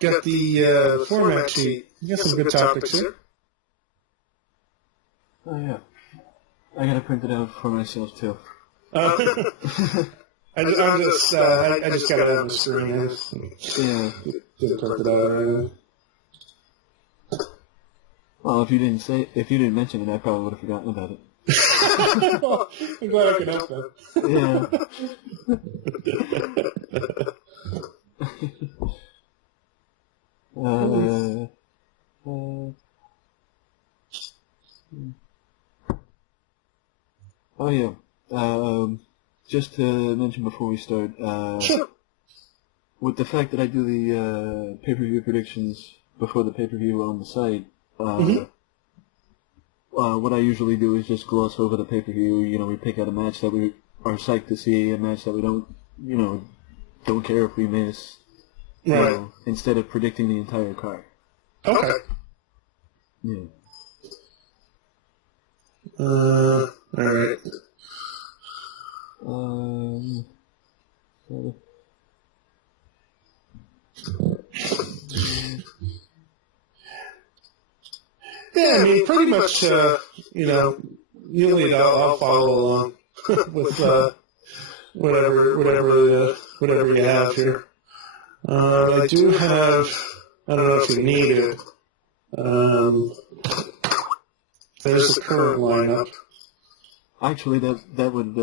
got the format sheet. You got some good topics here. Oh, yeah. I gotta print it out for myself, too. I just got it on the screen. Yeah. Didn't print it out or anything. Well, if you didn't mention it, I probably would have forgotten about it. I'm glad I could help that. Oh yeah. Just to mention before we start, Sure. with the fact that I do the pay-per-view predictions before the pay-per-view on the site, what I usually do is just gloss over the pay-per-view. You know, we pick out a match that we are psyched to see, a match that we don't care if we miss. Right. Instead of predicting the entire card. Okay. Yeah. All right. Yeah, I mean, pretty much, usually I'll follow along with whatever you have here. I do have, I don't know if you need it. There's the current lineup. Actually, that would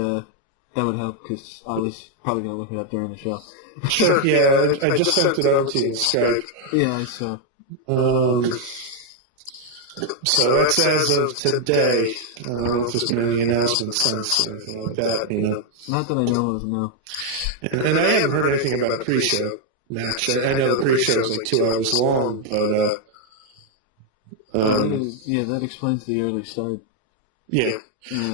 help because I was probably gonna look it up during the show. Sure. Yeah, I just sent it over to you in Skype. Yeah, I saw. So that's as of today. I don't know if there's been any announcements since or anything like that, Not that I know of, no. And I haven't heard anything about a pre-show match. I know the pre-show is like 2 hours long, but yeah, that explains the early start. Yeah.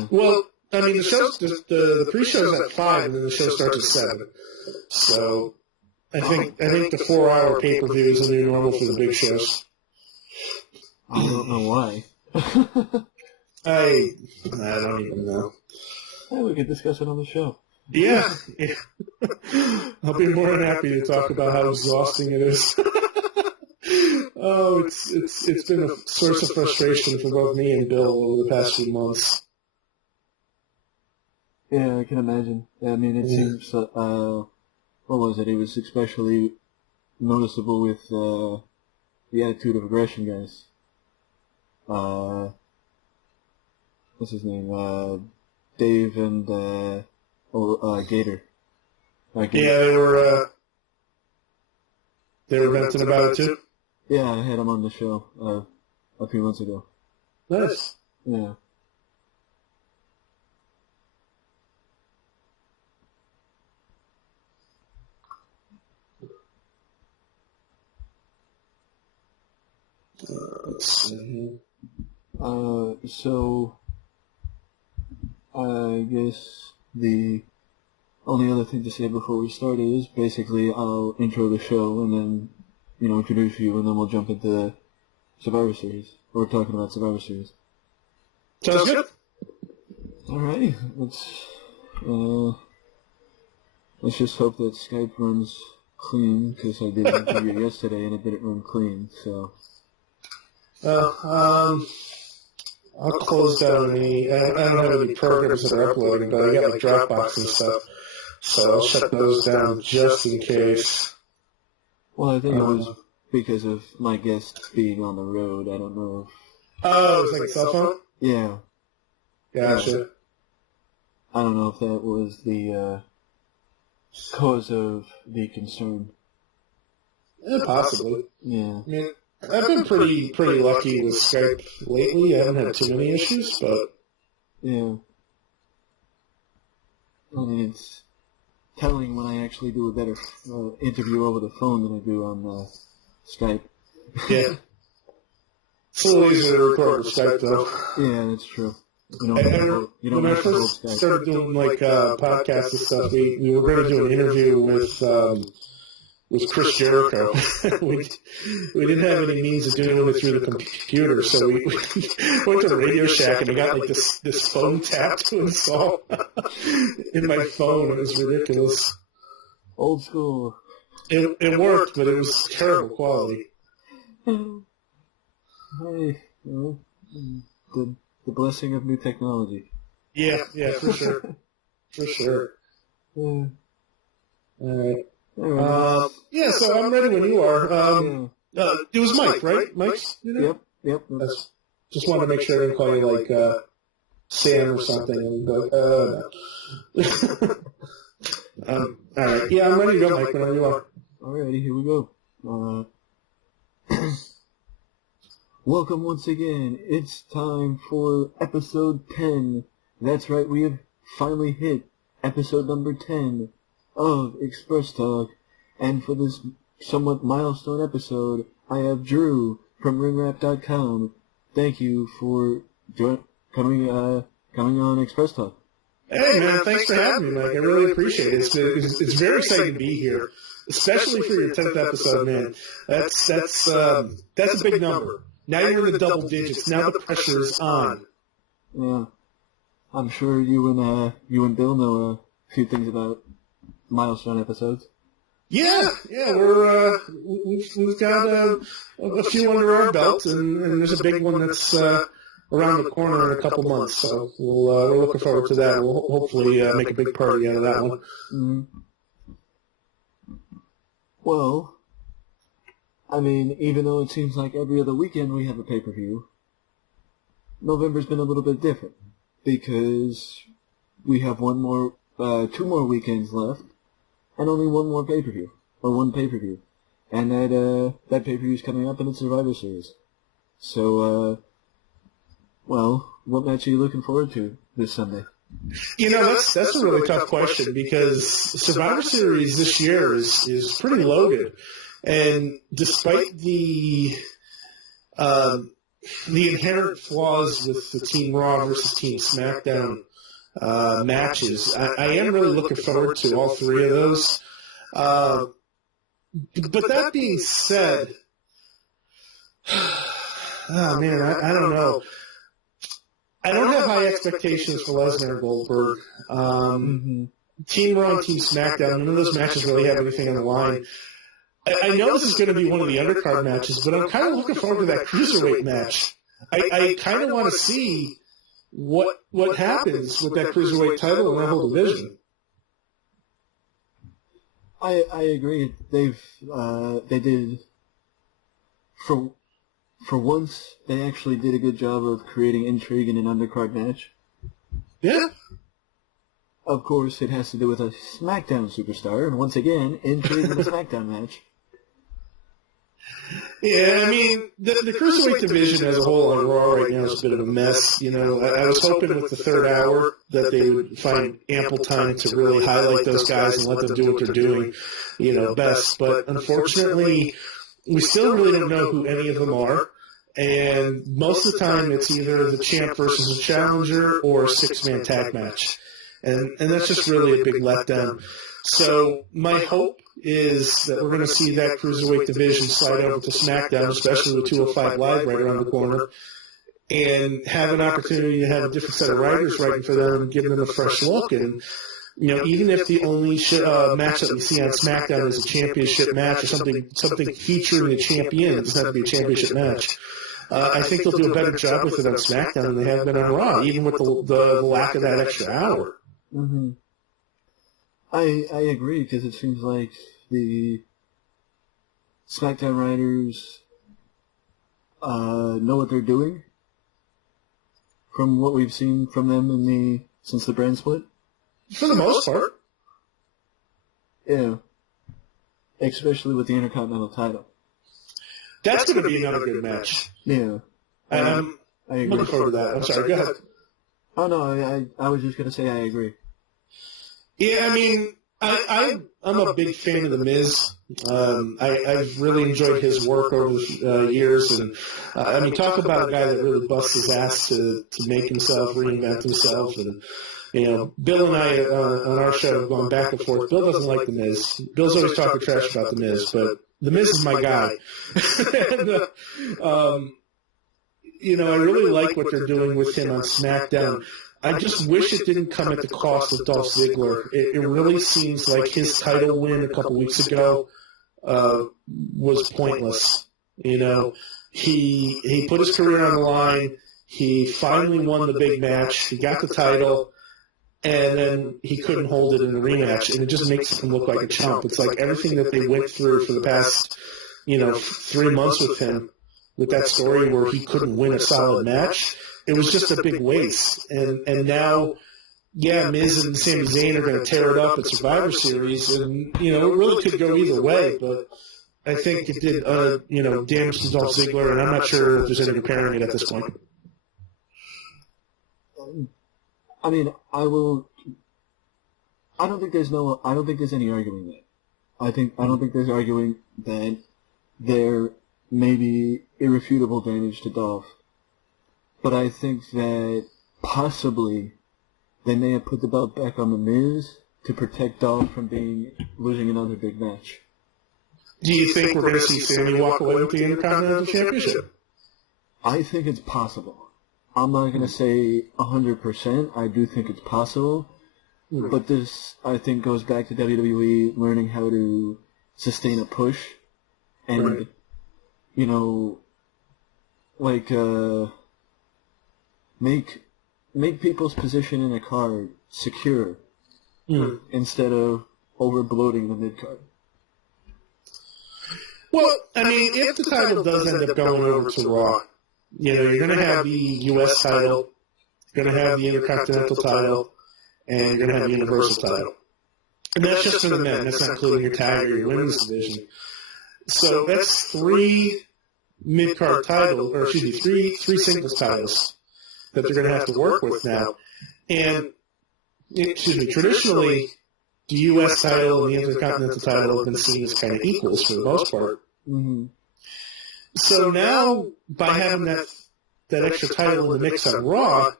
Well, I mean, the pre-show's at 5, and then the show starts at 7. So I think the 4-hour pay-per-view is the new normal for the big shows. I don't know why. I don't even know. Well, we could discuss it on the show. Yeah. I'll be more than happy to talk about how exhausting it is. Oh, it's been a source of frustration for both me and Bill over the past few months. Yeah, I can imagine. I mean, it seems, what was it? It was especially noticeable with the Attitude of Aggression guys. What's his name? Dave and Gator. Yeah, they were venting about it too. Yeah, I had him on the show a few months ago. Nice. Yeah. Let's see. So I guess the only other thing to say before we start is basically I'll intro the show and then, introduce you, and then we'll jump into Survivor Series. We're talking about Survivor Series. Sounds good. Alrighty, let's just hope that Skype runs clean, because I did an interview yesterday and it didn't run clean, so. I'll close down any. I don't have any programs that are uploading, but I got like Dropbox and stuff, so I'll shut those down just in case. Well, I think it was because of my guest being on the road. I don't know if... Oh, it was like a cell phone? Yeah. Gotcha. I don't know if that was the cause of the concern. Yeah, possibly. Yeah. I mean, I've been pretty lucky with Skype lately. I haven't had too many issues, but... Yeah. I mean, it's telling when I actually do a better interview over the phone than I do on Skype. Yeah. It's a little easier to record with Skype, though. Yeah, that's true. When I first started doing like podcasts and stuff, we were going to do an interview with Chris Jericho. we didn't have any means of doing it through the computer, so we went to Radio Shack and we got like this phone tap to install in my phone. It was ridiculous. Old school. It worked, but it was terrible quality. Hey, the blessing of new technology. Yeah, for sure. For sure. All right. So I'm ready when you are. It was Mike, right? Mike's? Yep. Just wanted to make sure I didn't call you like Sam or something. And no. All right. Yeah, I'm ready to go, Mike, whenever you are. Alrighty, here we go. Welcome once again. It's time for episode 10. That's right, we have finally hit episode number 10 of Express Talk. And for this somewhat milestone episode, I have Drew from ringwrap.com. Thank you for coming on Express Talk. Hey, man, thanks for having me, Mike. I really appreciate it. It's very exciting to be here, especially for your 10th episode, man. That's a big number. Now you're in the double digits. Now the pressure is on. Yeah. I'm sure you and Bill know a few things about milestone episodes. Yeah, we've got a few under our belt, and there's a big one that's around the corner in a couple months. So we're looking forward to that. We'll hopefully make a big party out of that one. Mm-hmm. Well, I mean, even though it seems like every other weekend we have a pay-per-view, November's been a little bit different because we have two more weekends left. And only one more pay-per-view, or one pay-per-view. And that pay-per-view is coming up in the Survivor Series. So, what match are you looking forward to this Sunday? That's a really tough question because Survivor Series this year is pretty loaded. And despite the inherent flaws with the Team Raw versus Team SmackDown matches, I am really looking forward to all three of those. But that being said, oh man, I don't know. I don't have high expectations for Lesnar and Goldberg. Team Raw and Team SmackDown, none of those matches really have anything on the line. I know this is going to be one of the undercard matches, but I'm kind of looking forward to that Cruiserweight match. I kind of want to see what happens with that Cruiserweight title and that whole division. I agree. They did for once they actually did a good job of creating intrigue in an undercard match. Yeah. Of course, it has to do with a SmackDown superstar, and once again, intrigue in a SmackDown match. Yeah, I mean, the Cruiserweight division as a whole on Raw right now is a bit of a mess. I was hoping with the third hour that they would find ample time to really highlight those guys and let them do what they're doing, best. But unfortunately, we still really don't know who any of them are. And most of the time, it's either the champ versus a challenger or a six-man tag match. And that's just really a big letdown. So my hope is that we're going to see that Cruiserweight division slide over to SmackDown, especially with 205 Live right around the corner, and have an opportunity to have a different set of writers writing for them and give them a fresh look. And, even if the only match that we see on SmackDown is a championship match or something featuring a champion, it doesn't have to be a championship match. I think they'll do a better job with it on SmackDown than they have been on Raw, even with the lack of that extra hour. Mm-hmm. I agree, because it seems like the SmackDown writers know what they're doing from what we've seen from them since the brand split. For the most part. Yeah. Especially with the Intercontinental title. That's going to be another good match. Yeah. I'm looking forward to that. I'm sorry, go ahead. Oh, no, I was just going to say I agree. Yeah, I mean, I'm a big fan of The Miz. I've really enjoyed his work over the years. And, talk about a guy that really busts his ass to make himself, reinvent himself. And, Bill and I on our show have gone back and forth. Bill doesn't like The Miz. Bill's always talking trash about The Miz, but The Miz is my guy. And, I really like what they're doing with him on SmackDown. I just wish it didn't come at the cost of Dolph Ziggler. It really seems like his title win a couple weeks ago was pointless. You know, he put his career on the line. He finally won the big match. He got the title, and then he couldn't hold it in the rematch, and it just makes him look like a chump. It's like everything that they went through for the past, 3 months with him, with that story where he couldn't win a solid match. It was just a big waste. And now, Miz and Sami Zayn are going to tear it up at Survivor Series, and, it really could go either way, but I think it did, damage to Dolph Ziggler, and I'm not sure if there's any repairing it at this point. I mean, I don't think there's any arguing that. I don't think there's arguing that there may be irrefutable damage to Dolph. But I think that possibly they may have put the belt back on The Miz to protect Dolph from losing another big match. Do you think we're going to see Sami walk away with the Intercontinental Championship? I think it's possible. I'm not going to say 100%. I do think it's possible. But this, I think, goes back to WWE learning how to sustain a push and, make people's position in a card secure instead of over-bloating the mid-card. Well, I mean, if the title does end up going over to Raw, you're going to have the U.S. title, you're going to have the Intercontinental title, and you're going to have the Universal title. And that's just for the men. That's not including your tag or your women's division. So that's 3 mid-card titles, or excuse me, three singles titles that they're going to have to work with now. And, traditionally, the U.S. title and the Intercontinental title have been seen as kind of equals for the most part. Mm-hmm. So now, by having that extra title in the mix on Raw,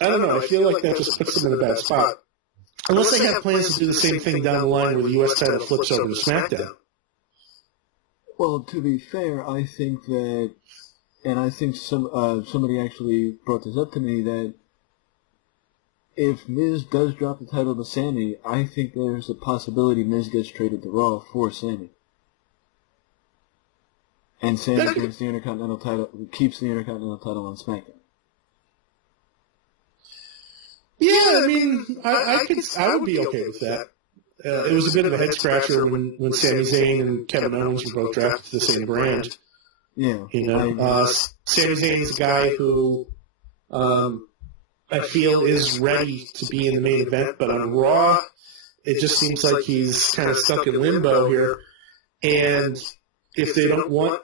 I don't know, I feel like that just puts them in a bad spot. Unless they have plans to do the same thing down the line where the U.S. title flips over to SmackDown. Well, to be fair, I think that, and I think somebody actually brought this up to me, that if Miz does drop the title to Sami, I think there's a possibility Miz gets traded to Raw for Sami. And Sami keeps the Intercontinental title on SmackDown. Yeah, I mean, I would be okay with that. It was a bit of a head scratcher when Sami Zayn and Kevin Owens were both drafted to the same brand. Yeah. Sami Zayn's a guy who I feel is ready to be in the main event, but on Raw, it just seems like he's kind of stuck in limbo here. And if they don't want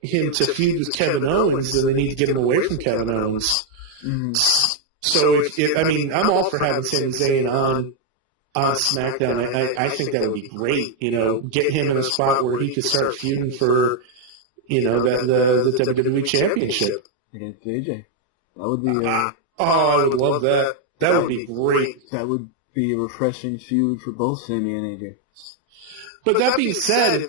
him to feud with Kevin Owens, then they need to get him away from Kevin Owens. Mm-hmm. So, I'm all for having Sami Zayn on SmackDown. I think that would be great. Get him in a spot where he could start feuding for, the WWE Championship against AJ. That would be. I would love that. That would be great. That would be a refreshing feud for both Sami and AJ. But that being said,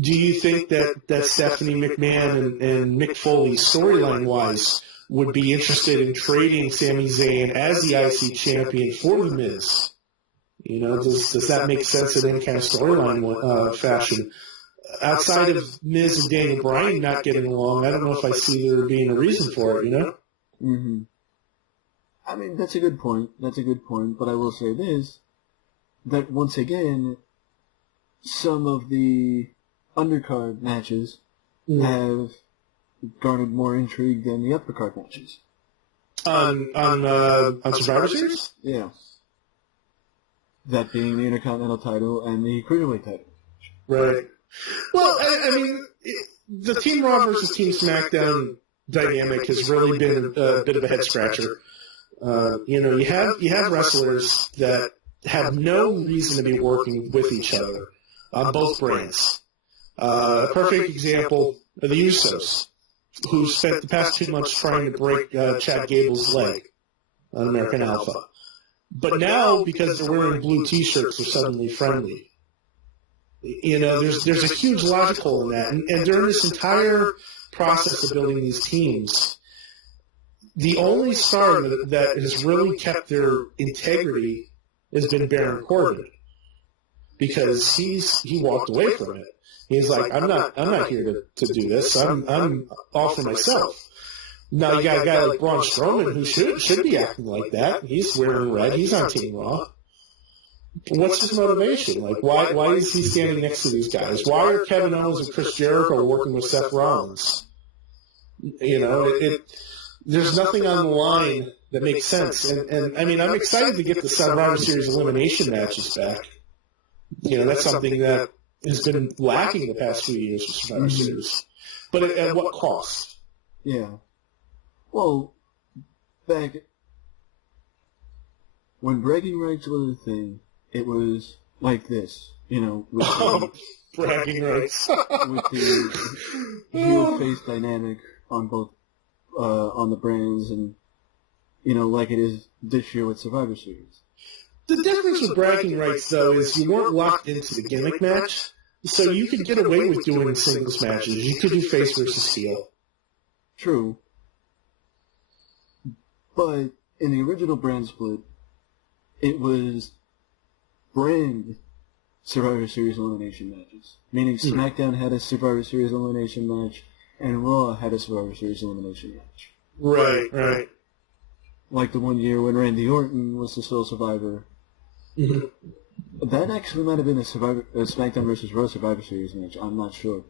do you think that Stephanie McMahon and Mick Foley, storyline-wise, would be interested in trading Sami Zayn as the IC champion for The Miz? Does that make sense in any kind of storyline fashion? Outside of Miz and Daniel Bryan not getting along, I don't know if I see there being a reason for it, Mm-hmm. I mean, that's a good point. But I will say this, that once again, some of the undercard matches have garnered more intrigue than the uppercard matches. On Survivor Series? Yeah. That being the Intercontinental title and the Cruiserweight title. Right. Well, I mean, the Team Raw versus Team SmackDown dynamic has really been a bit of a head scratcher. You have wrestlers that have no reason to be working with each other on both brands. A perfect example are the Usos, who spent the past 2 months trying to break Chad Gable's leg on American Alpha. But now, because they're wearing blue T-shirts, they're suddenly friendly. There's a huge logic hole in that. And during this entire process of building these teams, the only star that has really kept their integrity has been Baron Corbin. because he walked away from it. He's like, I'm not here to do this. I'm all for myself. Now you got a guy like Braun Strowman who should be acting like that. He's wearing red. He's on Team Raw. What's his motivation? Like, why is he standing next to these guys? Why are Kevin Owens and Chris Jericho working with Seth Rollins? You know, there's nothing on the line that makes sense. And I mean, I'm excited to get the Survivor Series elimination matches back. You know, that's something that has been lacking the past few years with Survivor Series. But at what cost? Yeah. Well, back when bragging rights was a thing, it was like this, you know, with the, bragging rights. with the heel-face dynamic on both, on the brands, and, you know, like it is this year with Survivor Series. The difference with bragging rights, though, is you weren't locked into the gimmick match, so you could get away with doing singles matches. You could do face versus heel. True. But in the original brand split, it was brand Survivor Series elimination matches. Meaning SmackDown had a Survivor Series elimination match, and Raw had a Survivor Series elimination match. Right. Like the one year when Randy Orton was the sole survivor. Mm-hmm. That actually might have been a SmackDown versus Raw Survivor Series match. I'm not sure.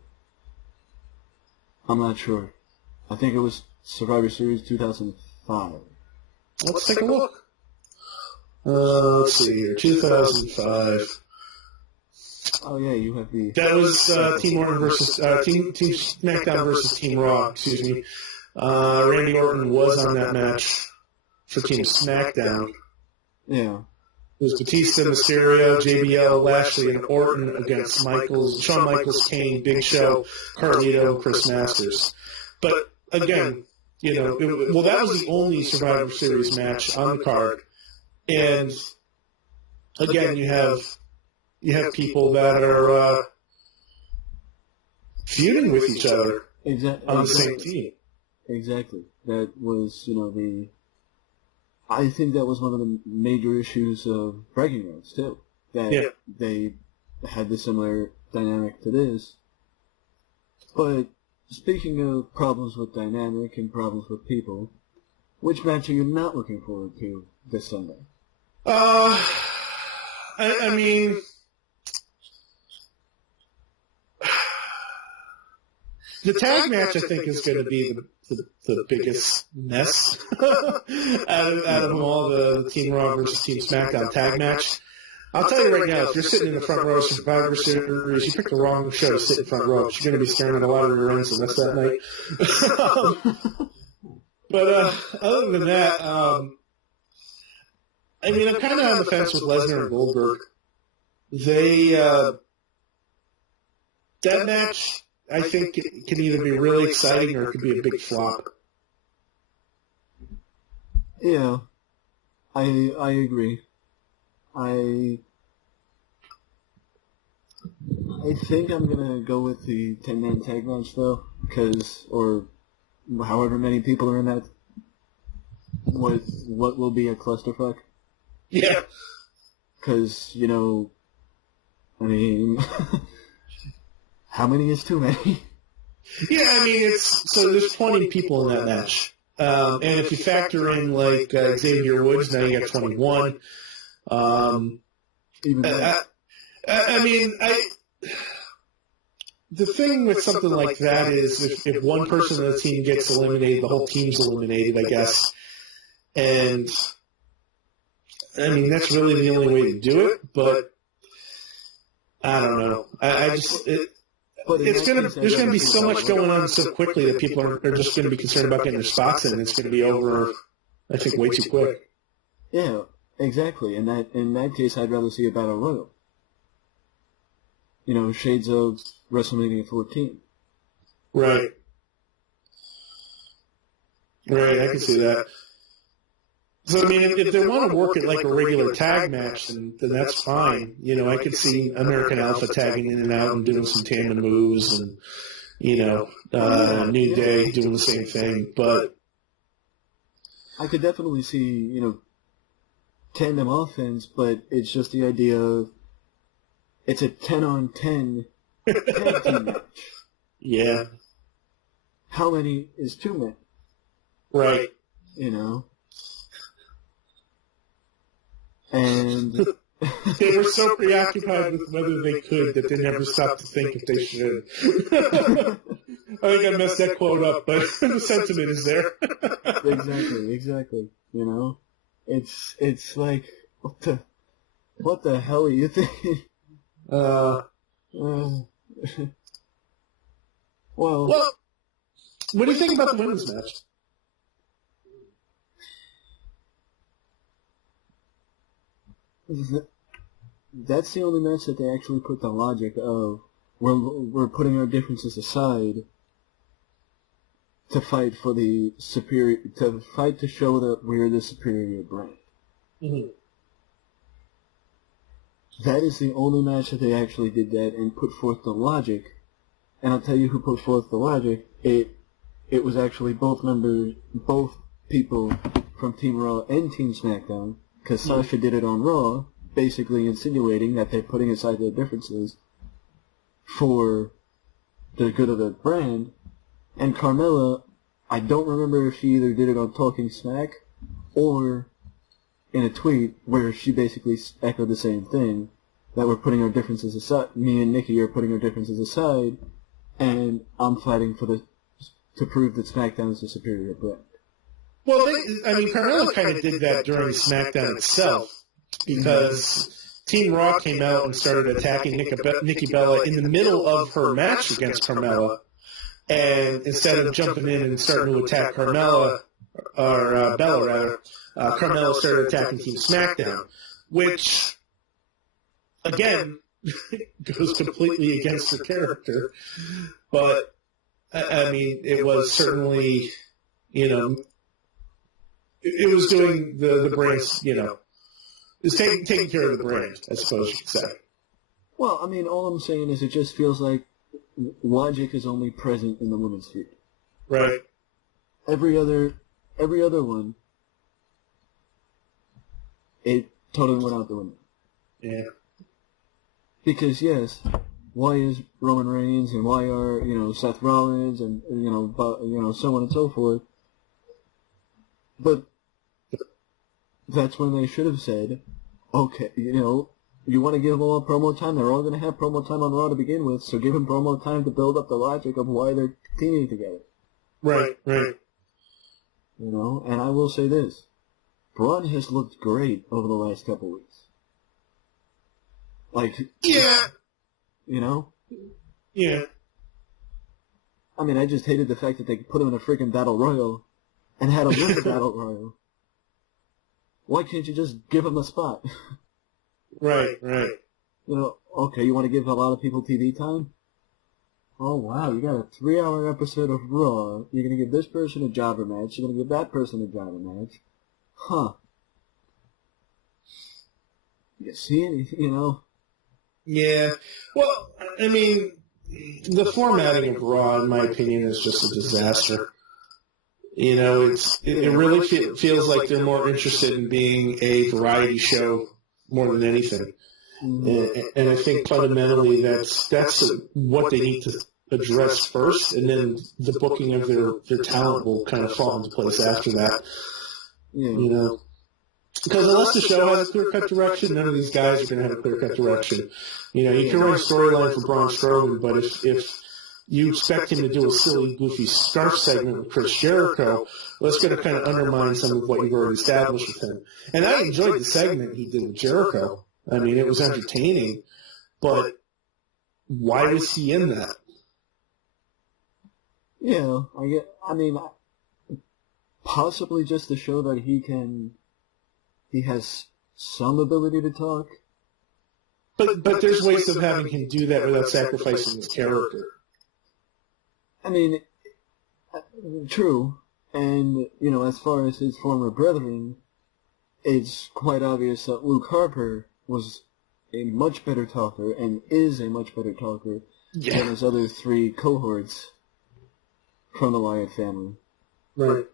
I think it was Survivor Series 2005. Let's take a look. Let's see here. 2005. Oh yeah, you have the... That was Team Orton versus... Team SmackDown versus Team Raw, excuse me. Randy Orton was on that match for Team SmackDown. Yeah. It was Batista, Mysterio, JBL, Lashley, and Orton against Shawn Michaels, Kane, Big Show, Carlito, and Chris Masters. But again, you know, that was the only Survivor Series match on the card. And again, you have people that are feuding with each other on the same team. Exactly. That was, you know, I think that was one of the major issues of bragging rights, too. That they had the similar dynamic to this. But speaking of problems with dynamic and problems with people, which match are you not looking forward to this Sunday? I mean, the tag match I think is going to be the biggest mess out of them all, the Team Raw versus Team SmackDown tag match. I'll tell you right now, if you're sitting in the front row of Survivor Series, you picked the wrong show to sit in front row. You're going to be staring at a lot of rear ends the rest of that night. But other than that, I mean, I'm kind of on the fence with Lesnar and Goldberg. That match, I think, can either be really exciting or it could be a big flop. Yeah, I agree. I think I'm gonna go with the 10-man tag match though, or however many people are in that. What will be a clusterfuck? Yeah. Because, you know, I mean, how many is too many? Yeah, I mean, there's 20 people in that match. And if you factor in, like, Xavier Woods, now you got 21. The thing with something like that is if one person on the team gets eliminated, the whole team's eliminated, I guess. And I mean, that's really the only way to do it, but I don't know. There's going to be so much going on so quickly that people are just going to be concerned about getting their spots in. It's going to be over, I think, way too quick. Yeah, exactly. In that case, I'd rather see a battle royal. You know, shades of WrestleMania 14. Right. Right, I can see that. So, I mean, if they want to work it like a regular tag match, then that's fine. You know, I could see American Alpha tagging in and out and doing some tandem moves and, you know, New Day doing the same thing. But I could definitely see, you know, tandem offense, but it's just the idea of it's a 10-on-10 tag team match. Yeah. How many is 2 men? Right. You know? And they were so preoccupied with whether they could that they never stopped to think if they should. I think I messed that quote up, but the sentiment is there. Exactly. You know? It's like, what the hell are you thinking? Well, what do you think about the women's match? That's the only match that they actually put the logic of we're putting our differences aside to fight for the superior, to fight to show that we're the superior brand. Mm-hmm. That is the only match that they actually did that and put forth the logic. And I'll tell you who put forth the logic. It was actually both people from Team Raw and Team SmackDown, because Sasha did it on Raw, basically insinuating that they're putting aside their differences for the good of the brand. And Carmella, I don't remember if she either did it on Talking Smack or in a tweet where she basically echoed the same thing, that we're putting our differences aside, me and Nikki are putting our differences aside, and I'm fighting to prove that SmackDown is the superior brand. Well, Carmella kind of did that during SmackDown itself, because Team Raw came out and started attacking Nikki Bella in the middle of her match against Carmella, and instead of jumping in and starting to attack Carmella, or Bella rather, Carmella started attacking Team SmackDown, which, again, goes completely against her character. But, I mean, it was certainly, you know, it was doing the brand's, you know, it was taking care of the brand, I suppose you could say. Well, I mean, all I'm saying is it just feels like logic is only present in the women's feud. Right. Every other one, it totally went out the window. Yeah. Because yes, why is Roman Reigns and why are, you know, Seth Rollins and so on and so forth? But that's when they should have said, okay, you know, you want to give them all promo time? They're all going to have promo time on Raw to begin with, so give them promo time to build up the logic of why they're teaming together. Right. You know, and I will say this. Braun has looked great over the last couple weeks. Like, yeah. You know? Yeah. I mean, I just hated the fact that they put him in a freaking Battle Royal and had him win the Battle Royal. Why can't you just give him a spot? Right. You know, okay, you want to give a lot of people TV time? Oh, wow, you got a 3-hour episode of Raw. You're going to give this person a jobber match. You're going to give that person a jobber match. Huh. You see it, you know? Yeah. Well, I mean, the formatting of Raw, in my opinion, is just a disaster. You know, it really feels like they're more interested in being a variety show more than anything. And I think fundamentally that's what they need to address first, and then the booking of their talent will kind of fall into place after that. Yeah. You know, because unless the show has a clear-cut direction, none of these guys are going to have a clear-cut direction. You know, you can write a storyline for Braun Strowman, but if you expect him to do a silly, goofy scarf segment with Chris Jericho, well, that's going to kind of undermine some of what you've already established with him. And I enjoyed the segment he did with Jericho. I mean, it was entertaining, but why was he in that? Yeah, I mean, possibly just to show that he has some ability to talk. But there's ways of having him do that without sacrificing his character. I mean, true. And, you know, as far as his former brethren, it's quite obvious that Luke Harper was a much better talker and is a much better talker than his other 3 cohorts from the Wyatt family. Right.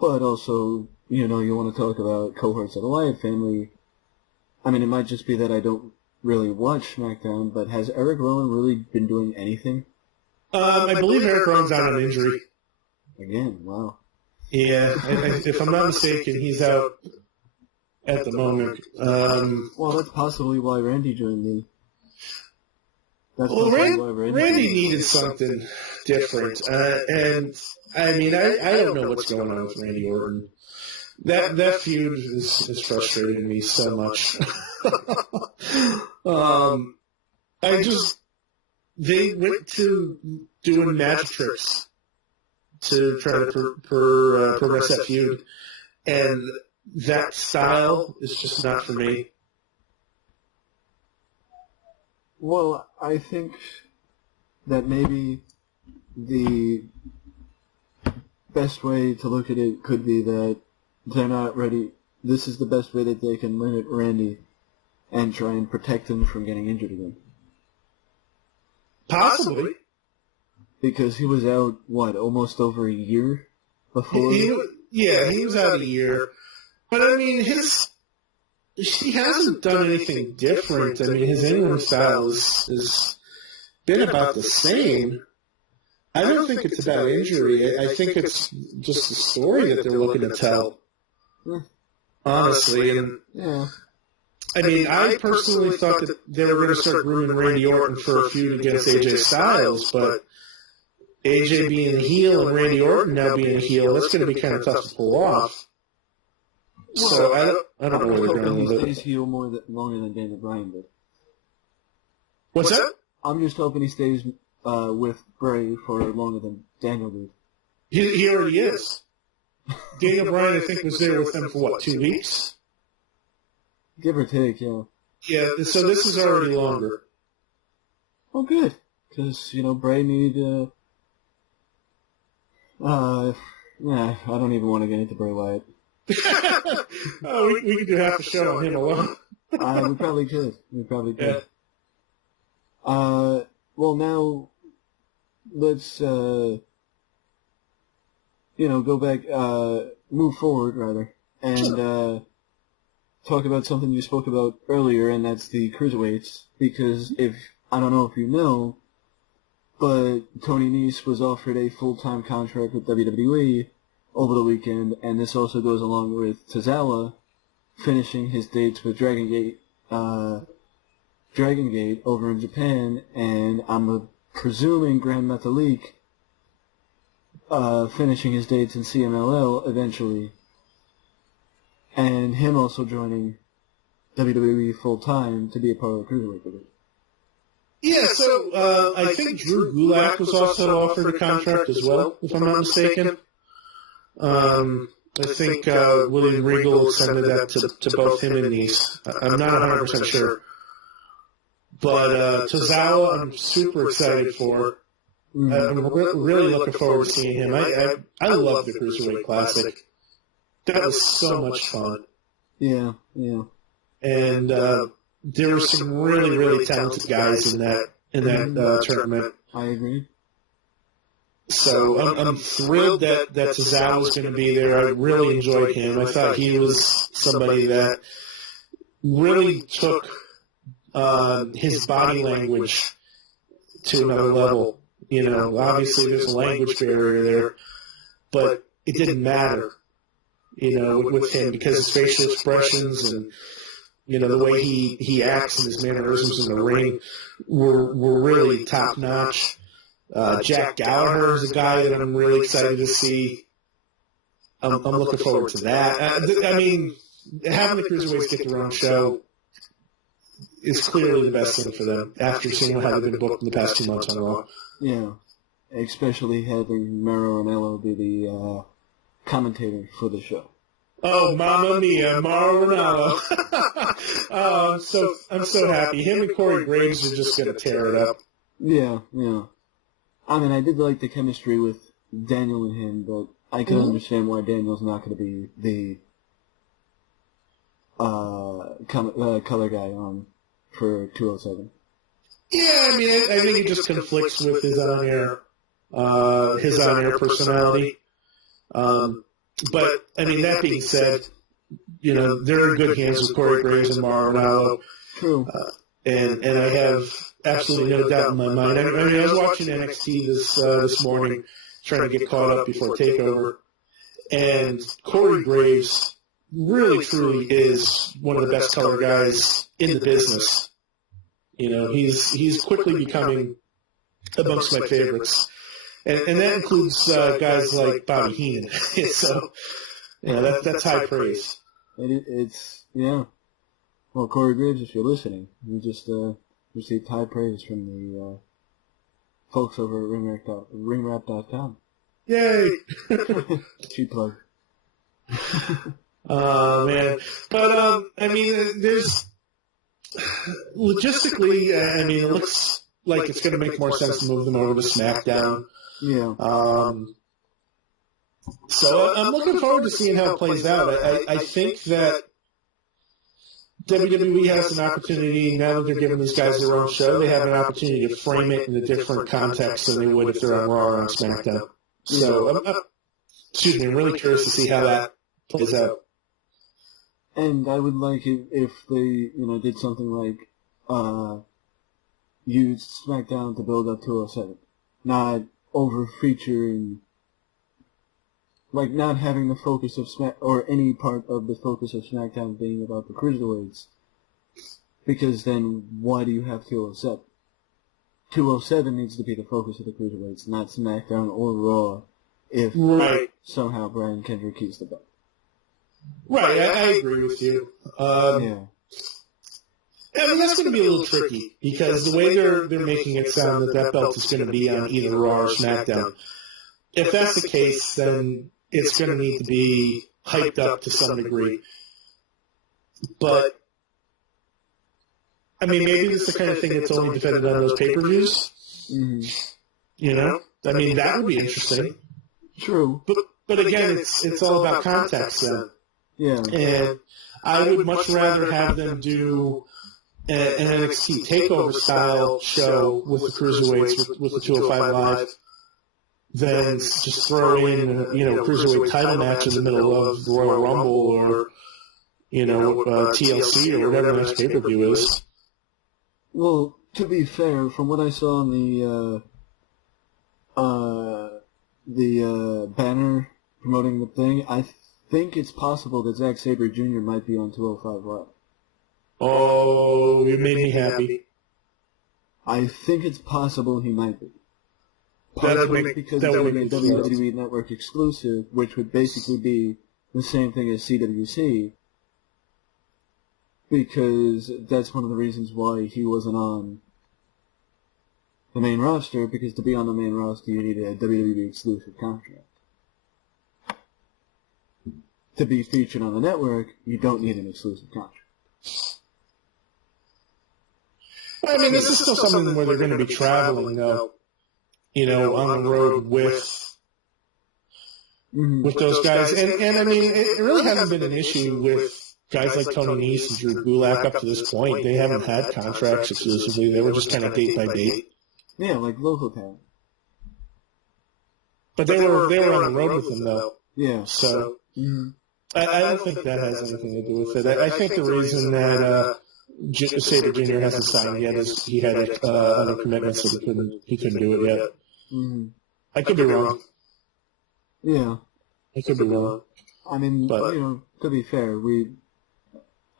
But also, you know, you want to talk about cohorts of the Wyatt family. I mean, it might just be that I don't really watch SmackDown, but has Eric Rowan really been doing anything? I believe Eric Rowan's out on injury. Again, wow. Yeah, if I'm not mistaken, he's out at the moment. Well, that's possibly why Randy joined me. Randy needed something different, and I mean, I don't know what's going on with Randy Orton. That feud is frustrating me so much. They went to doing magic tricks to try to progress that feud, and that style is just not for me. Well, I think that maybe the best way to look at it could be that they're not ready. This is the best way that they can limit Randy and try and protect him from getting injured again. Possibly. Because he was out, almost over a year before? He was out a year. But, I mean, he hasn't done anything different. I mean, his in-ring style has been about the same. I don't think it's about injury. I think it's just the story that they're looking to tell. Honestly. And I mean, I personally thought that they were going to start grooming Randy Orton for a feud against AJ Styles, but AJ being a heel and Randy Orton now being a heel, that's going to be kind of tough to pull off. So I don't know where they're going with it. He stays heel longer than Daniel Bryan did. What's that? I'm just hoping he stays with Bray for longer than Daniel did. He already is. Daniel Bryan, I think, was there with them for, 2 weeks? Give or take, yeah. Yeah, so this is already longer. Oh, good. Because, Bray needed, I don't even want to get into Bray Wyatt. We could do half a show on him alone. We probably could. Yeah. Well, now, let's, go back, move forward, rather, and talk about something you spoke about earlier, and that's the cruiserweights, because I don't know if you know, but Tony Nese was offered a full-time contract with WWE over the weekend, and this also goes along with Tozawa finishing his dates with Dragon Gate over in Japan, and I'm presuming Grand Metalik finishing his dates in CMLL eventually, and him also joining WWE full-time to be a part of the Cruiserweight division. Yeah, so I think Drew Gulak was also offered a contract as well, if I'm not mistaken. I think William Regal extended that to both him and Nese. I'm not 100% sure. But Tozawa, I'm super excited for. I'm really looking forward to seeing him. I love the Cruiserweight Classic. That was so much fun. Yeah. And there were some really, really talented guys in that tournament. I agree. So I'm thrilled that Tozawa was going to be there. I really enjoyed him. I thought he was somebody that really took his body language to another level. Obviously there's a language barrier there, but it didn't matter, with him, because his facial expressions and, the way he acts and his mannerisms in the ring were really top notch. Jack Gallagher is a guy that I'm really excited to see. I'm looking forward to that. I mean, having the Cruiserweights get their own show is clearly the best thing for them after seeing how they've been booked in the past 2 months on Raw. Yeah, especially having Mauro Ranallo be the commentator for the show. Oh, Mamma Mia, Mauro Ranallo. I'm so happy. Him and Corey Graves are just going to tear it up. Yeah. I mean, I did like the chemistry with Daniel and him, but I can understand why Daniel's not going to be the color guy on for 207. Yeah, I mean, I think it just conflicts with his on-air personality. But, I mean, that being said, they're in good hands with Corey Graves and Mauro Ranallo. True. and I have absolutely no doubt in my mind. I mean, I was watching NXT this morning, trying to get caught up before Takeover, and Corey Graves really truly is one of the best color guys in the business. You know, he's quickly becoming amongst my favorites, and that includes guys like Bobby Heenan. So, that's high praise. It's Well, Corey Graves, if you're listening, you just received high praise from the folks over at ringrap.com. Yay! Cheap plug. Man. But, I mean, there's... Logistically, I mean, it looks like it's going to make more sense to move them over to SmackDown. Yeah. So I'm looking forward to seeing how it plays out. I think that WWE has an opportunity, now that they're giving these guys their own show, they have an opportunity to frame it in a different context than they would if they're on Raw or on SmackDown. So, I'm really curious to see how that plays out. And I would like it if they, did something like use SmackDown to build up 207. Not over-featuring, like not having the focus of or any part of the focus of SmackDown being about the Cruiserweights. Because then why do you have 207? 207 needs to be the focus of the Cruiserweights, not SmackDown or Raw, if somehow Brian Kendrick keeps the belt. Right, I agree with you. Yeah. I mean, that's going to be a little tricky, because the way they're making it sound that belt is going to be on either Raw or SmackDown. If that's the case, then it's going to need to be hyped up to some degree. But, I mean, maybe it's the kind of thing that's only defended on those pay-per-views. Mm-hmm. I mean, that would be interesting. True. But again, it's all about context then. Yeah. And I would much rather have them do an NXT TakeOver style show with the Cruiserweights, with the 205 Live, than just throw in a Cruiserweight title match in the middle of the Royal Rumble or, TLC or whatever the next pay-per-view is. Well, to be fair, from what I saw in the banner promoting the thing, I think it's possible that Zack Sabre Jr. might be on 205 Live. Oh, you made me happy. I think it's possible he might be. That would make because it's a WWE Network exclusive, which would basically be the same thing as CWC, because that's one of the reasons why he wasn't on the main roster, because to be on the main roster you need a WWE exclusive contract. To be featured on the network, you don't need an exclusive contract. I mean, this is still something where they're going to be traveling, though, on the road with those guys. And I mean, it really hasn't been an issue with guys like Tony Nese and Drew Gulak up to this point. They haven't had contracts exclusively. They were just kind of date by date. Yeah, like local talent. But they were on the road with them, though. Yeah. So I don't think that has anything to do with it. I think the reason that Sabre Jr. hasn't signed yet is he had other commitments that he couldn't do it yet. I could be wrong. Yeah. I could be wrong. I mean, to be fair,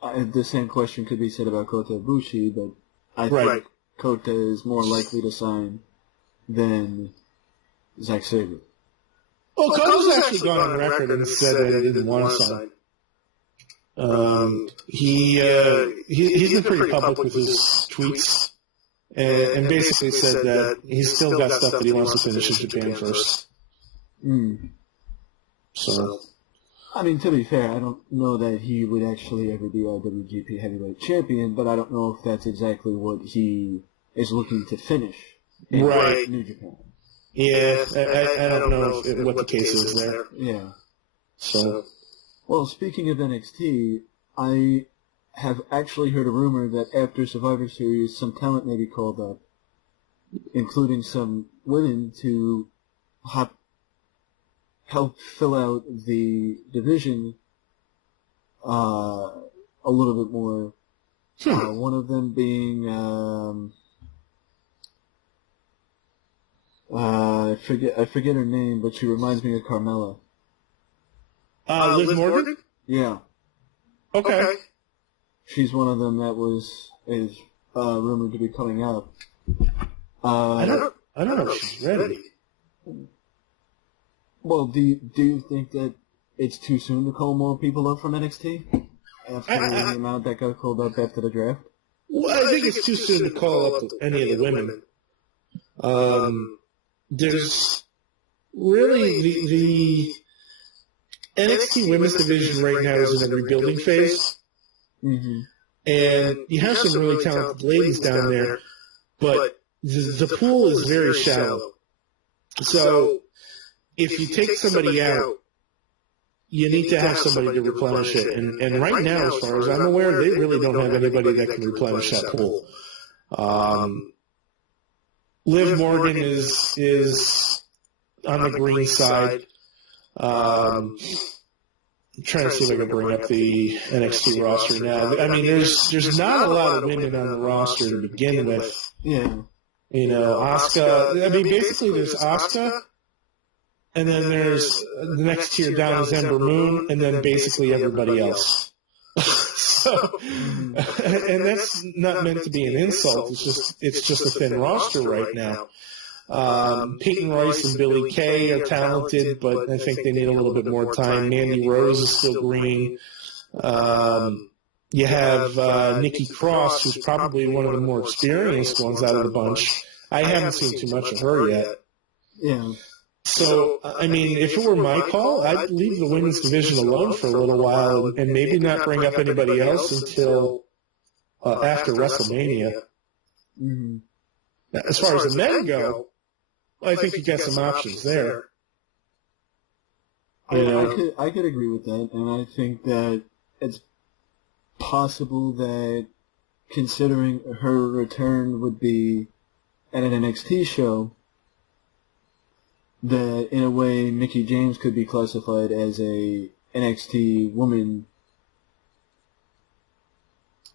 the same question could be said about Kota Ibushi, but I think Kota is more likely to sign than Zack Sabre. Well, Kota's actually gone on record and said that he didn't want to sign. He's been pretty public with his tweets, and basically said that he's still got stuff that he wants to finish in Japan first. So, I mean, to be fair, I don't know that he would actually ever be IWGP Heavyweight Champion, but I don't know if that's exactly what he is looking to finish in New Japan. Yeah, I don't know what the case is there. Yeah. So. Well, speaking of NXT, I have actually heard a rumor that after Survivor Series, some talent may be called up, including some women, to help fill out the division a little bit more One of them being I forget her name, but she reminds me of Carmella. Liv Morgan? Yeah. Okay. She's one of them that is rumored to be coming up. I don't know if she's ready. Well, do you think that it's too soon to call more people up from NXT after the amount that got called up after the draft? Well, I think it's too soon to call up any of the women. There's really the NXT women's division right now is in a rebuilding phase. Mm-hmm. And you have some really talented ladies down there, but the pool is very shallow. So if you take somebody out, you need to have somebody to replenish it. And right now, as far as I'm aware, they really don't have anybody that can replenish that pool. Liv Morgan is on the green side. I'm trying to see if I can bring up the NXT roster now. I mean, there's not a lot of women on the roster to begin with. Yeah. You know, Asuka. I mean, basically there's Asuka, and then there's the next tier down is Ember Moon, and then basically everybody else. So, and that's not meant to be an insult. It's just a thin roster right now. Peyton Royce and Billie Kay are talented, but I think they need a little bit more time. Mandy Rose is still green. You have Nikki Cross, who's probably one of the more experienced ones out of the bunch. I haven't seen too much of her yet. Yeah. So, I mean, if it were my call, I'd leave the women's division alone for a little while and maybe not bring up anybody else until after WrestleMania. Mm-hmm. As far as the men go, I think you got some options there. You know? I could agree with that, and I think that it's possible that considering her return would be at an NXT show, that in a way Mickie James could be classified as a NXT woman.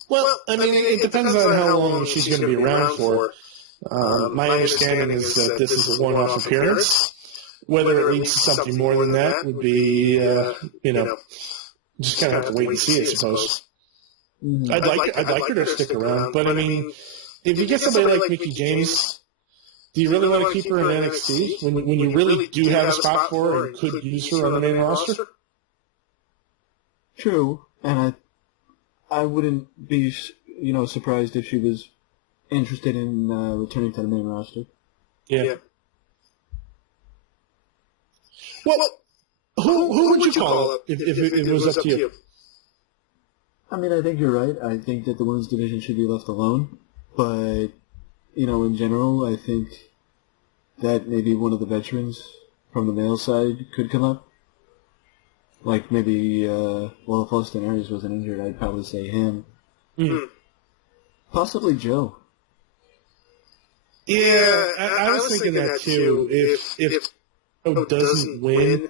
Well, I mean, it depends on how long she's going to be around for. My understanding is that this is a one-off appearance. Whether it leads to something more than that would be, just kind of have to wait and see, I suppose. Mm-hmm. I'd like her to stick around, but I mean, if you get somebody like Mickie James, do you really want to keep her in NXT when you really do have a spot for her and could use her on the main roster? True, and I wouldn't be, surprised if she was interested in returning to the main roster. Yeah. Well, who would you call up if it was up to you? I mean, I think you're right. I think that the women's division should be left alone. But, in general, I think that maybe one of the veterans from the male side could come up. Like maybe, if Austin Aries wasn't injured, I'd probably say him. Mm. Possibly Joe. Yeah, I was thinking that too. If Joe doesn't win,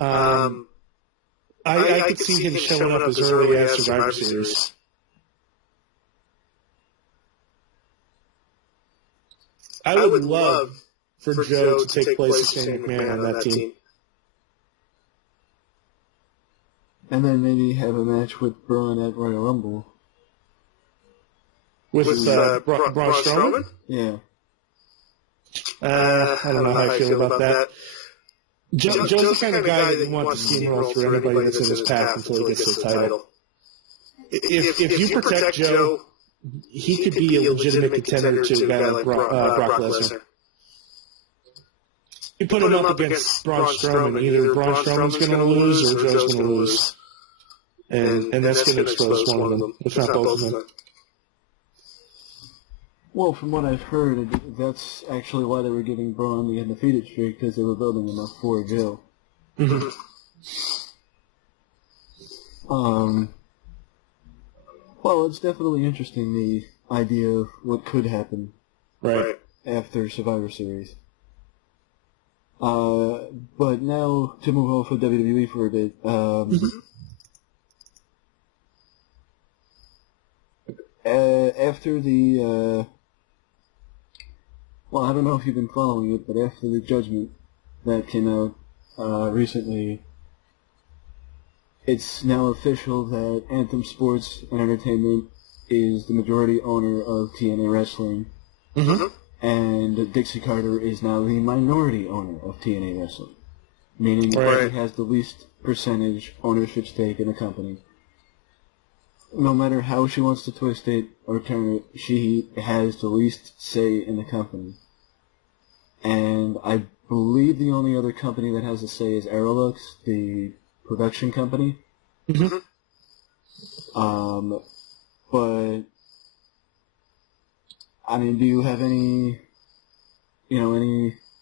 I could see him showing up as early as Survivor Series. I would love for Joe to take place of Shane McMahon on that team. And then maybe have a match with Braun at Royal Rumble. With Braun Strowman? Yeah. I don't know how I feel about that. Joe's the kind of guy that you want to steamroll through anybody that's in his path until he gets the title. If you protect Joe, he could be a legitimate contender to a guy like Brock Lesnar. You put him up against Braun Strowman, either Braun Strowman's going to lose or Joe's going to lose. And that's going to expose one of them, if not both of them. Well, from what I've heard, that's actually why they were giving Braun the undefeated streak, because they were building him up for Joe. Mm-hmm. Well, it's definitely interesting, the idea of what could happen after Survivor Series. But now, to move off of WWE for a bit, After the, well, I don't know if you've been following it, but after the judgment that came out recently, it's now official that Anthem Sports and Entertainment is the majority owner of TNA Wrestling, and Dixie Carter is now the minority owner of TNA Wrestling, meaning that he has the least percentage ownership stake in the company. No matter how she wants to twist it or turn it, she has the least say in the company. And I believe the only other company that has a say is Aerolux, the production company. But, I mean, do you have any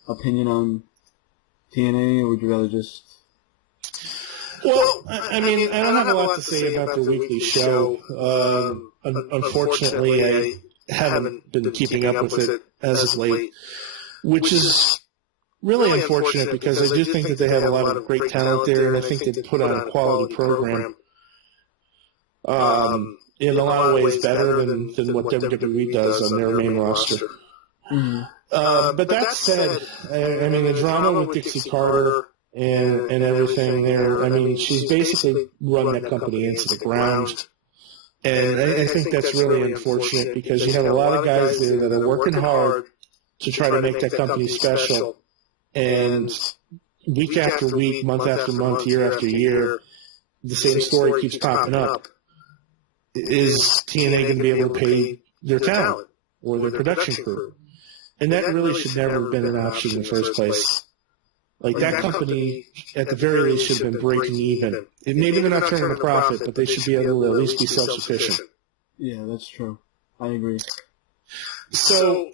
opinion on TNA, or would you rather just... Well, I mean, I don't have a lot to say about their weekly show. Unfortunately, I haven't been keeping up with it as of late, which is really unfortunate because I do think that they have a lot of great talent there, and I think they put on a quality program. In a lot of ways better than what WWE does on their main roster. But that said, I mean, the drama with Dixie Carter and everything there, I mean, she's basically run that company into the ground. And I think that's really unfortunate because you have a lot of guys there that are working hard to try to make that company special. And week after week, month after month, year after year, the same story keeps popping up. Is TNA going to be able to pay their talent or their production crew? And that really should never have been an option in the first place. Like, that company, at the very least, should have been breaking even. Maybe they're not turning a profit, but they should be able to at least be self-sufficient. Yeah, that's true. I agree. So,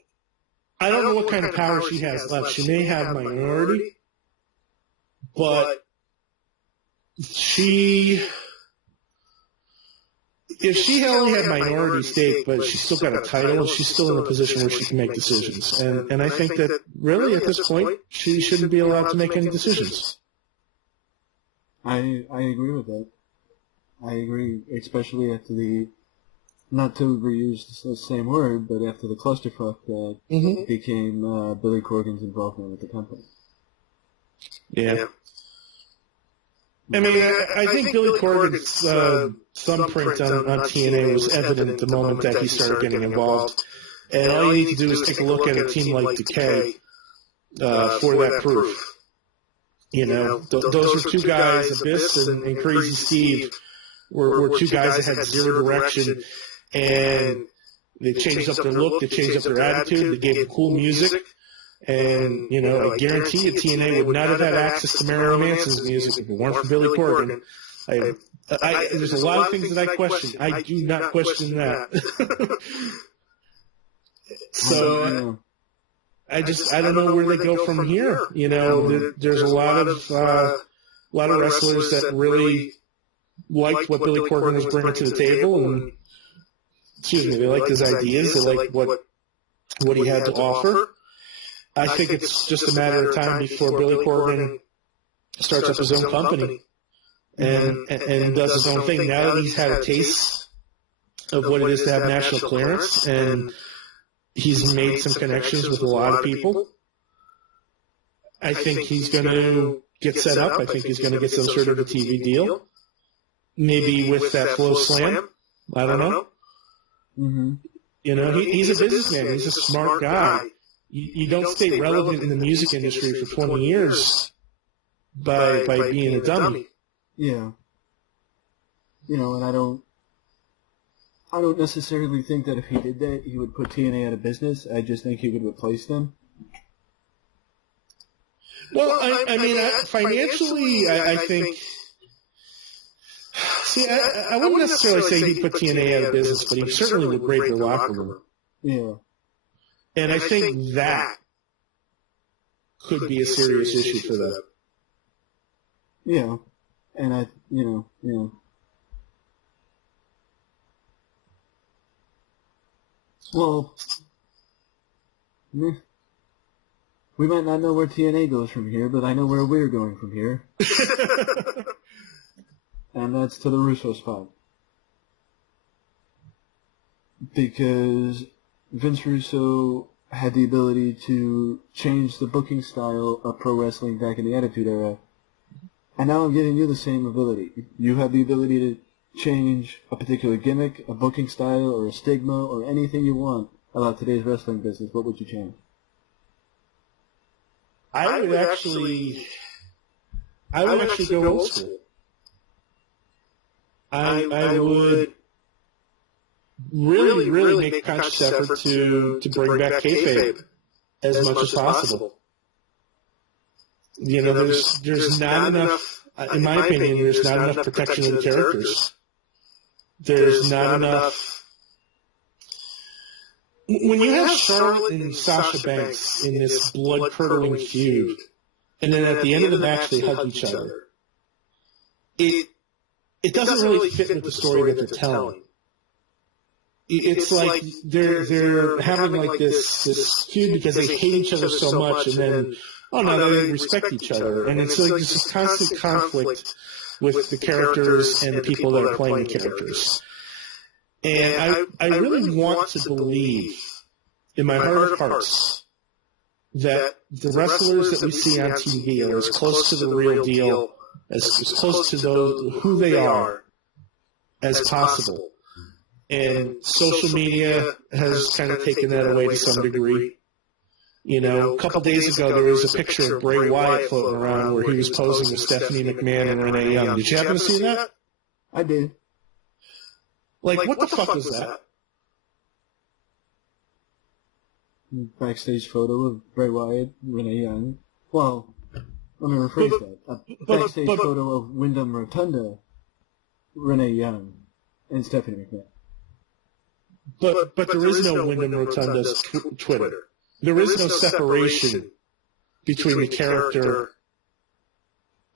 I don't know what kind of power she has left. She may have minority, but if she only had minority stake, but she's still got a title, she's still in a position where she can make decisions. And I think that really at this point, she shouldn't be allowed to make any decisions. I agree with that. I agree, especially after the, not to reuse the same word, but after the clusterfuck that became Billy Corgan's involvement with the company. Yeah. I mean, I think Billy Corgan's thumbprint on TNA was evident the moment that he started getting involved. And all you need to do is take a look at a team like Decay for that proof. You know, those were two guys, Abyss and Crazy Steve, were two guys that had zero direction. And they changed up their look, they changed up their attitude, they gave them cool music. And, you know, I guarantee you TNA would not have had access to Marilyn Manson's music if it weren't for Billy Corgan. There's a lot of things that I question. I do not question that. So, I don't know where they go from here. You know, there's a lot of wrestlers that really liked what Billy Corgan was bringing to the table, and, they liked his ideas, they liked what he had to offer. I think it's just a matter of time before Billy Corgan starts up his own company and does his own thing. Now that he's had a taste of what it is to have national clearance and he's made some connections with a lot of people, I think he's going to get set up. I think he's going to get some sort of a TV deal, maybe with that Flow Slam. I don't know. You know, he's a businessman. He's a smart guy. You don't stay relevant in the music industry for 20 years by being a dummy. Yeah. You know, and I don't necessarily think that if he did that, he would put TNA out of business. I just think he would replace them. Well, I mean, financially, I think... See, I wouldn't necessarily say he'd put TNA out of business, but he certainly would break their locker room. Yeah. And I think that could be a serious issue for them. Yeah. And well, we might not know where TNA goes from here, but I know where we're going from here. And that's to the Russo spot. because Vince Russo had the ability to change the booking style of pro wrestling back in the Attitude Era, and now I'm giving you the same ability. You have the ability to change a particular gimmick, a booking style, or a stigma, or anything you want about today's wrestling business. What would you change? I would actually go old school. I would really make a conscious effort to bring back kayfabe as much as possible. You know, there's not enough, in my opinion, there's not enough protection of the characters. There's not enough. When you have Charlotte and Sasha Banks in this blood-curdling feud, and then at the end of the match they hug each other, it doesn't really fit with the story that they're telling. It's like they're having like this feud because they hate each other so much, and then now they respect each other, and it's like this constant conflict with the characters and the people that are playing the characters. And I really want to believe in my heart of hearts that the wrestlers that we see on TV are as close to the real deal, as close to who they are as possible. And social media has kind of taken that away to some degree. You know, a couple days ago there was a picture of Bray Wyatt floating around where he was posing with Stephanie McMahon and Renee Young. Did you happen to see that? I did. Like, what the fuck was that? Backstage photo of Bray Wyatt, Renee Young. Well, let me rephrase that. A backstage photo of Wyndham Rotunda, Renee Young, and Stephanie McMahon. But there is no Wyndham Rotunda's Twitter. There is no separation between the character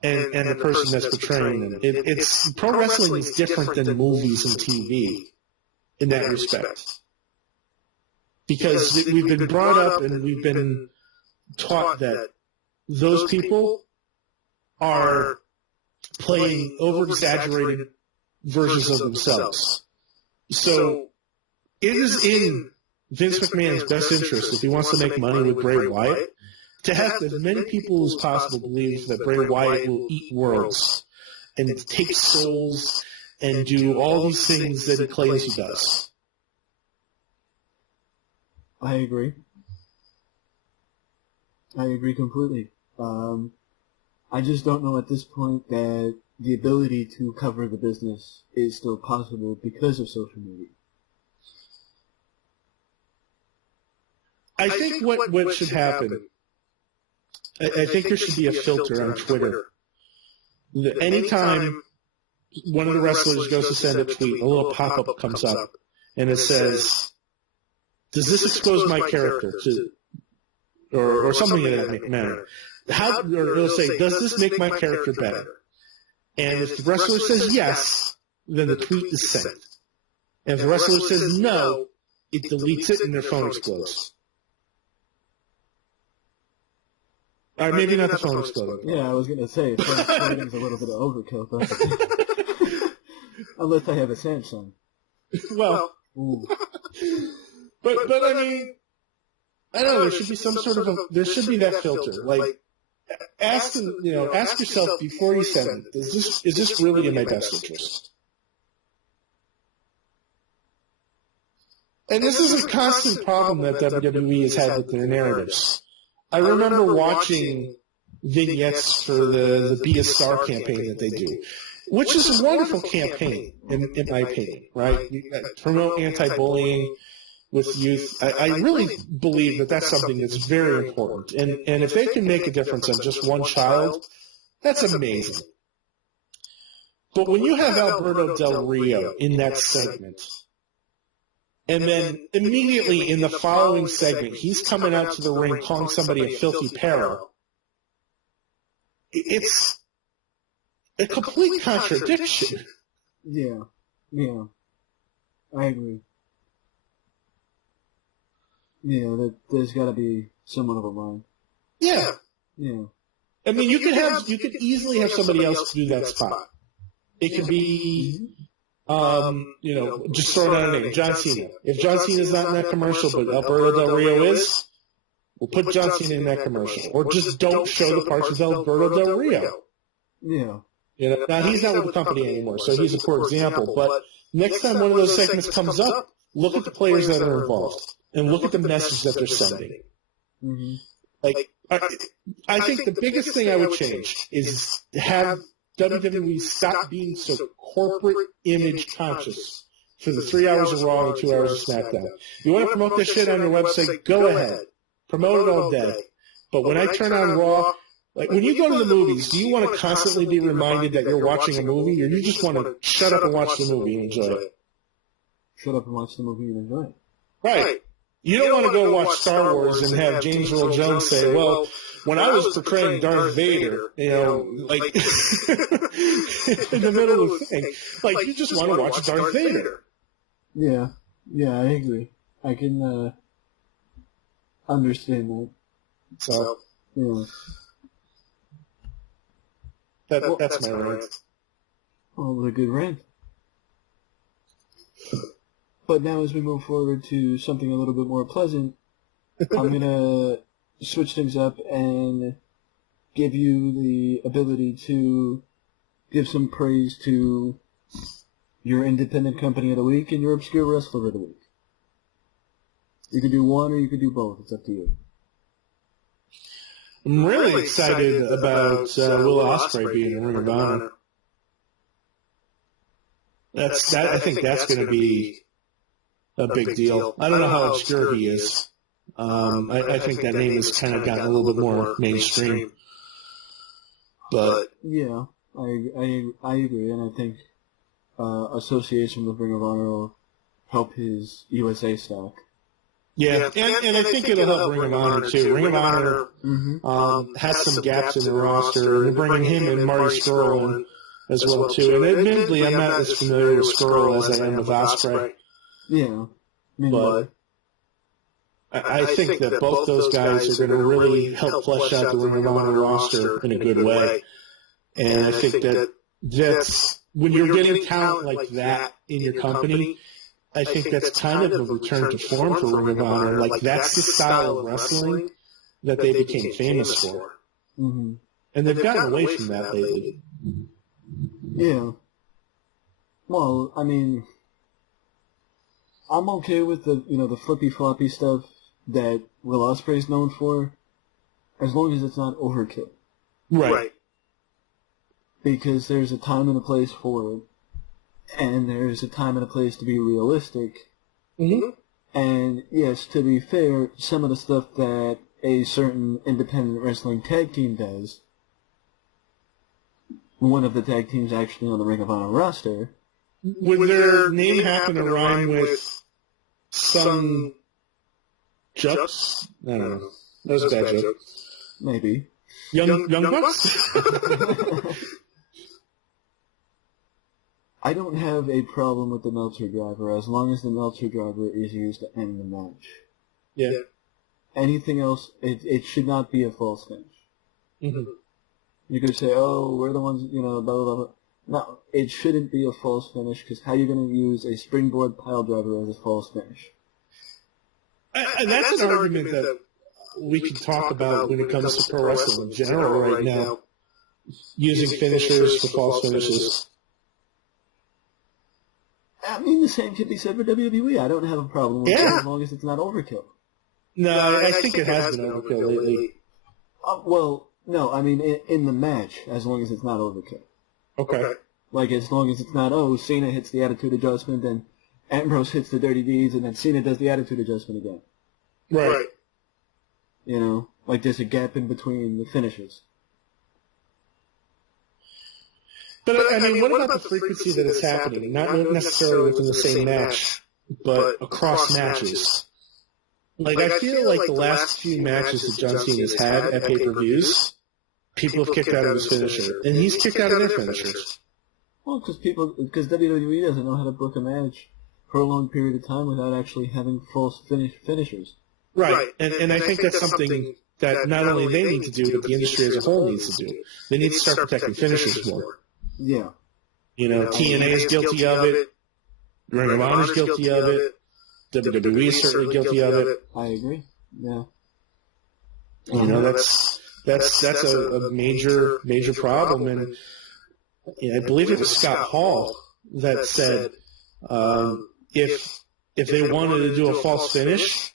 and the person that's portraying them. It's pro wrestling is different than movies and TV in that respect, because we've been brought up and we've been taught that those people are playing over-exaggerated versions of themselves. So it is in Vince McMahon's best interest, if he wants to make money with Bray Wyatt, to have as many people as possible believe that Bray Wyatt will eat worlds and take souls and do all these things that he claims he does. I agree. I agree completely. I just don't know at this point that the ability to cover the business is still possible because of social media. I think what should happen, I think there should be a filter on Twitter. Anytime one of the wrestlers goes to send a tweet, a little pop-up comes up, and it says, does this expose my character to, or something in that manner? Or it'll say, does this make my character better? And if the wrestler says yes, then the tweet is sent. And if the wrestler says no, it deletes it and their phone explodes. Or maybe not the phone exploding. Yeah, I was going to say, phone exploding is a little bit of overkill, but unless I have a Samsung. Well, but I mean, I don't know. There should be some sort of there should be that filter. Like, ask yourself before you send it. Is this really in my best interest? And this is a constant problem that WWE has had with their narratives. I remember watching vignettes for the Be a Star campaign that they do, which is a wonderful campaign, in my opinion, right? You promote anti-bullying with youth. I really believe that that's something that's very important. And if they can make a difference on just one child, that's amazing. But when you have Alberto Del Rio in that segment, and then immediately in the following segment, he's coming out to the ring calling somebody a filthy para. It's a complete contradiction. Yeah. I agree. Yeah, there's got to be somewhat of a line. Yeah. I mean, you could easily have somebody else do that spot. It could be Just throw out a name, John Cena. If John Cena's not in that commercial, but Alberto Del Rio is, we'll put John Cena in that commercial. Or just don't show the parts with Alberto Del Rio. Yeah. Now, he's not with the company anymore, so he's a poor example. But next time one of those segments comes up, look at the players that are involved and look at the message that they're sending. Mm-hmm. I think the biggest thing I would change is have WWE stop being so corporate image conscious for the 3 hours of Raw and 2 hours of SmackDown. You want to promote this shit on your website, go ahead. Promote it all day. But when I turn on Raw, like when you go to the movies, do you want to constantly be reminded that you're watching a movie, or you just want to shut up and watch the movie and enjoy it? Shut up and watch the movie and enjoy it. Right. You don't want to go watch Star Wars and have James Earl Jones say, well, when I was portraying Darth Vader, in the middle of the thing, you just want to watch Darth Vader. Yeah, I agree. I can understand that. So, yeah. That's my rant. Oh, what a good rant. But now as we move forward to something a little bit more pleasant, I'm going to switch things up and give you the ability to give some praise to your independent company of the week and your obscure wrestler of the week. You could do one or you could do both. It's up to you. I'm really excited about Will Ospreay being in Ring of Honor. I think that's going to be a big deal. I don't know how obscure he is. I think that name has kind of gotten a little bit more mainstream. But yeah, I agree, and I think association with Ring of Honor will help his USA stock. Yeah, and I think it'll help Ring of Honor too. Ring of Honor has some gaps in the roster, and they're bringing him and Marty Scurll in as well too. And admittedly, I'm not as familiar with Scurll as I am with Ospreay. Yeah, but I think that both those guys are going to really help flesh out the Ring of Honor roster in a good way. And I think that's when you're getting talent like that in your company, I think that's kind of a return to form for Ring of Honor. Like, that's the style of wrestling that they became famous for. Mm-hmm. And they've gotten away from that lately. Yeah. Well, I mean, I'm okay with the flippy-floppy stuff that Will Ospreay's known for, as long as it's not overkill. Right. Because there's a time and a place for it. And there's a time and a place to be realistic. Mm-hmm. And yes, to be fair, some of the stuff that a certain independent wrestling tag team does, one of the tag teams actually on the Ring of Honor roster. Would their name happen to rhyme with Sun Jucks? I don't know. That was a bad joke. Maybe. Young Bucks? I don't have a problem with the Meltzer driver as long as the Meltzer driver is used to end the match. Yeah. Anything else, it should not be a false finish. Mm-hmm. You could say, oh, we're the ones, blah, blah, blah. No, it shouldn't be a false finish, because how are you going to use a springboard pile driver as a false finish? And that's an argument that we can talk about when it comes to pro wrestling in general right now, using finishers for false finishes. I mean, the same could be said for WWE. I don't have a problem with it as long as it's not overkill. No, I think it has been overkill lately. Well, no, I mean, in the match, as long as it's not overkill. Okay. Like, as long as it's not, Cena hits the attitude adjustment, and Ambrose hits the dirty deeds, and then Cena does the attitude adjustment again. Right. Like there's a gap in between the finishes. But, I mean, what about the frequency that it's happening? Not necessarily within the same match, but across matches. Like, I feel like the last few matches that John Cena's had at pay-per-views, people have kicked out of his finisher, and he's kicked out of their finishers. Well, because WWE doesn't know how to book a match for a long period of time without actually having false finishers. Right, and I think that's something that not only they need to do, but the industry as a whole needs to do. They need to start protecting finishers more. Yeah. TNA is guilty of it. Ring of Honor's guilty of it. WWE is certainly guilty of it. I agree. Yeah. You know, that's a major problem, and I believe it was Scott Hall that said if they wanted to do a false finish,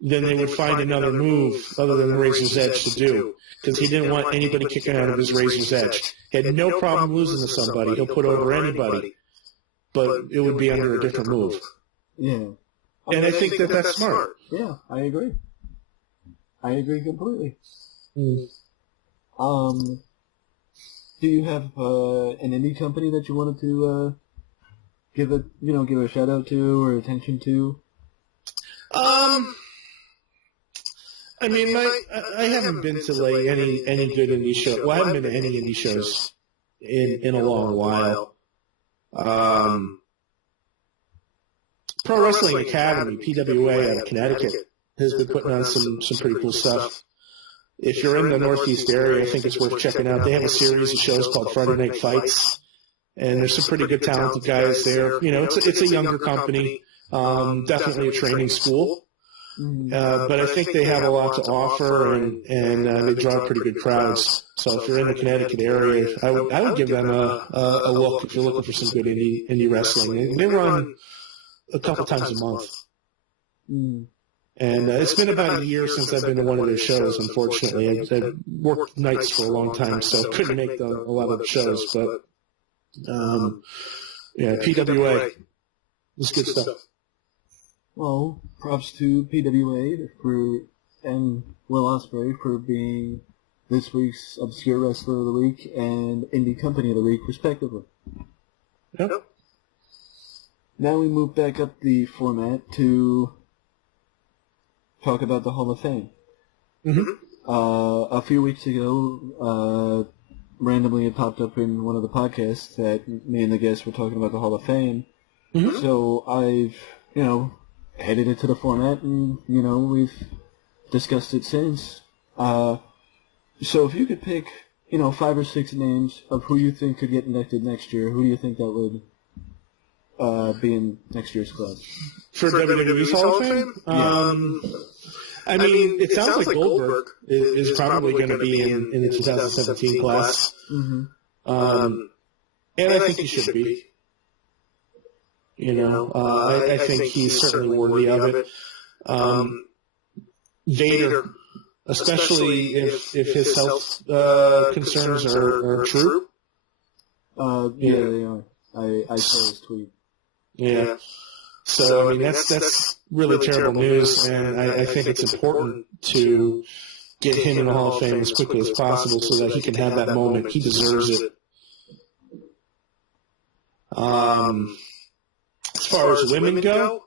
then they would find another move other than Razor's Edge to do, because he didn't want anybody kicking out of his Razor's Edge. He had no problem losing to somebody. He'll put over anybody, but it would be under a different move. Yeah. And I think that's smart. Yeah, I agree. I agree completely. Mm. Do you have an indie company that you wanted to give a shout out to or attention to? I mean, I haven't been to like any good indie show. Well, I haven't been to any indie shows in a long while. Pro Wrestling Academy, PWA, out of Connecticut, has been putting on some pretty cool stuff. If you're in the Northeast area, I think it's worth checking out. They have a series of shows called Friday Night Fights, and there's some pretty good talented guys there. You know, it's a younger company, definitely a training school. But I think they have a lot to offer, and they draw pretty good crowds. So if you're in the Connecticut area, I would give them a look if you're looking for some good indie wrestling. They run a couple times a month. And it's been about a year since I've been to one of their shows, unfortunately. I've worked nights for a long time, so couldn't make a lot of the shows. But, yeah, PWA is good stuff. Well, props to PWA and Will Ospreay for being this week's Obscure Wrestler of the Week and Indie Company of the Week, respectively. Yep. Now we move back up the format to talk about the Hall of Fame. Mm-hmm. A few weeks ago, randomly it popped up in one of the podcasts that me and the guests were talking about the Hall of Fame. Mm-hmm. So I've, added it to the format, and, we've discussed it since. So if you could pick, 5 or 6 names of who you think could get inducted next year, who do you think that would be in next year's class? For WWE's Hall of Fame? I mean, it sounds like Goldberg is probably going to be in the 2017 class. Mm-hmm. And I think he should be. I think he's certainly worthy of it. Vader, especially if his health concerns are true. Yeah, they are. I saw his tweet. Yeah. So, I mean, that's really terrible news, and I think it's important to get him in the Hall of Fame as quickly as possible so that he can have that moment. He deserves it. As far as women go,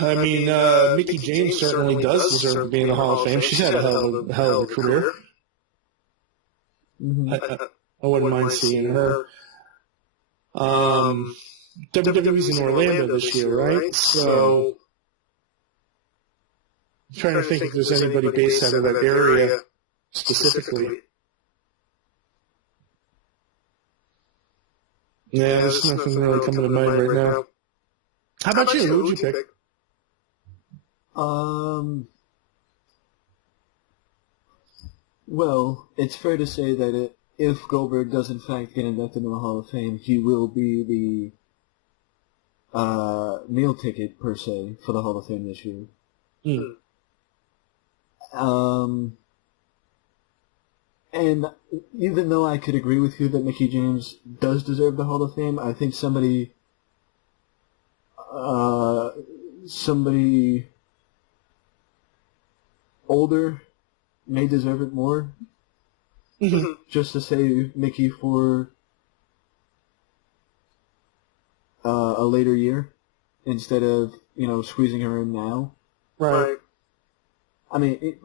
I mean, Mickie James certainly does deserve to be in the Hall of Fame. She's had a hell of a career. Mm-hmm. I wouldn't mind seeing her. WWE's in Orlando this year, right? So I'm trying to think if there's anybody based out of that area specifically. Yeah, there's nothing really coming to mind right now. How about you? Who would you pick? Well, it's fair to say that if Goldberg does in fact get inducted into the Hall of Fame, he will be the meal ticket, per se, for the Hall of Fame this year. And even though I could agree with you that Mickie James does deserve the Hall of Fame, I think somebody older may deserve it more. Just to save Mickie for a later year instead of, squeezing her in now. Right. I mean,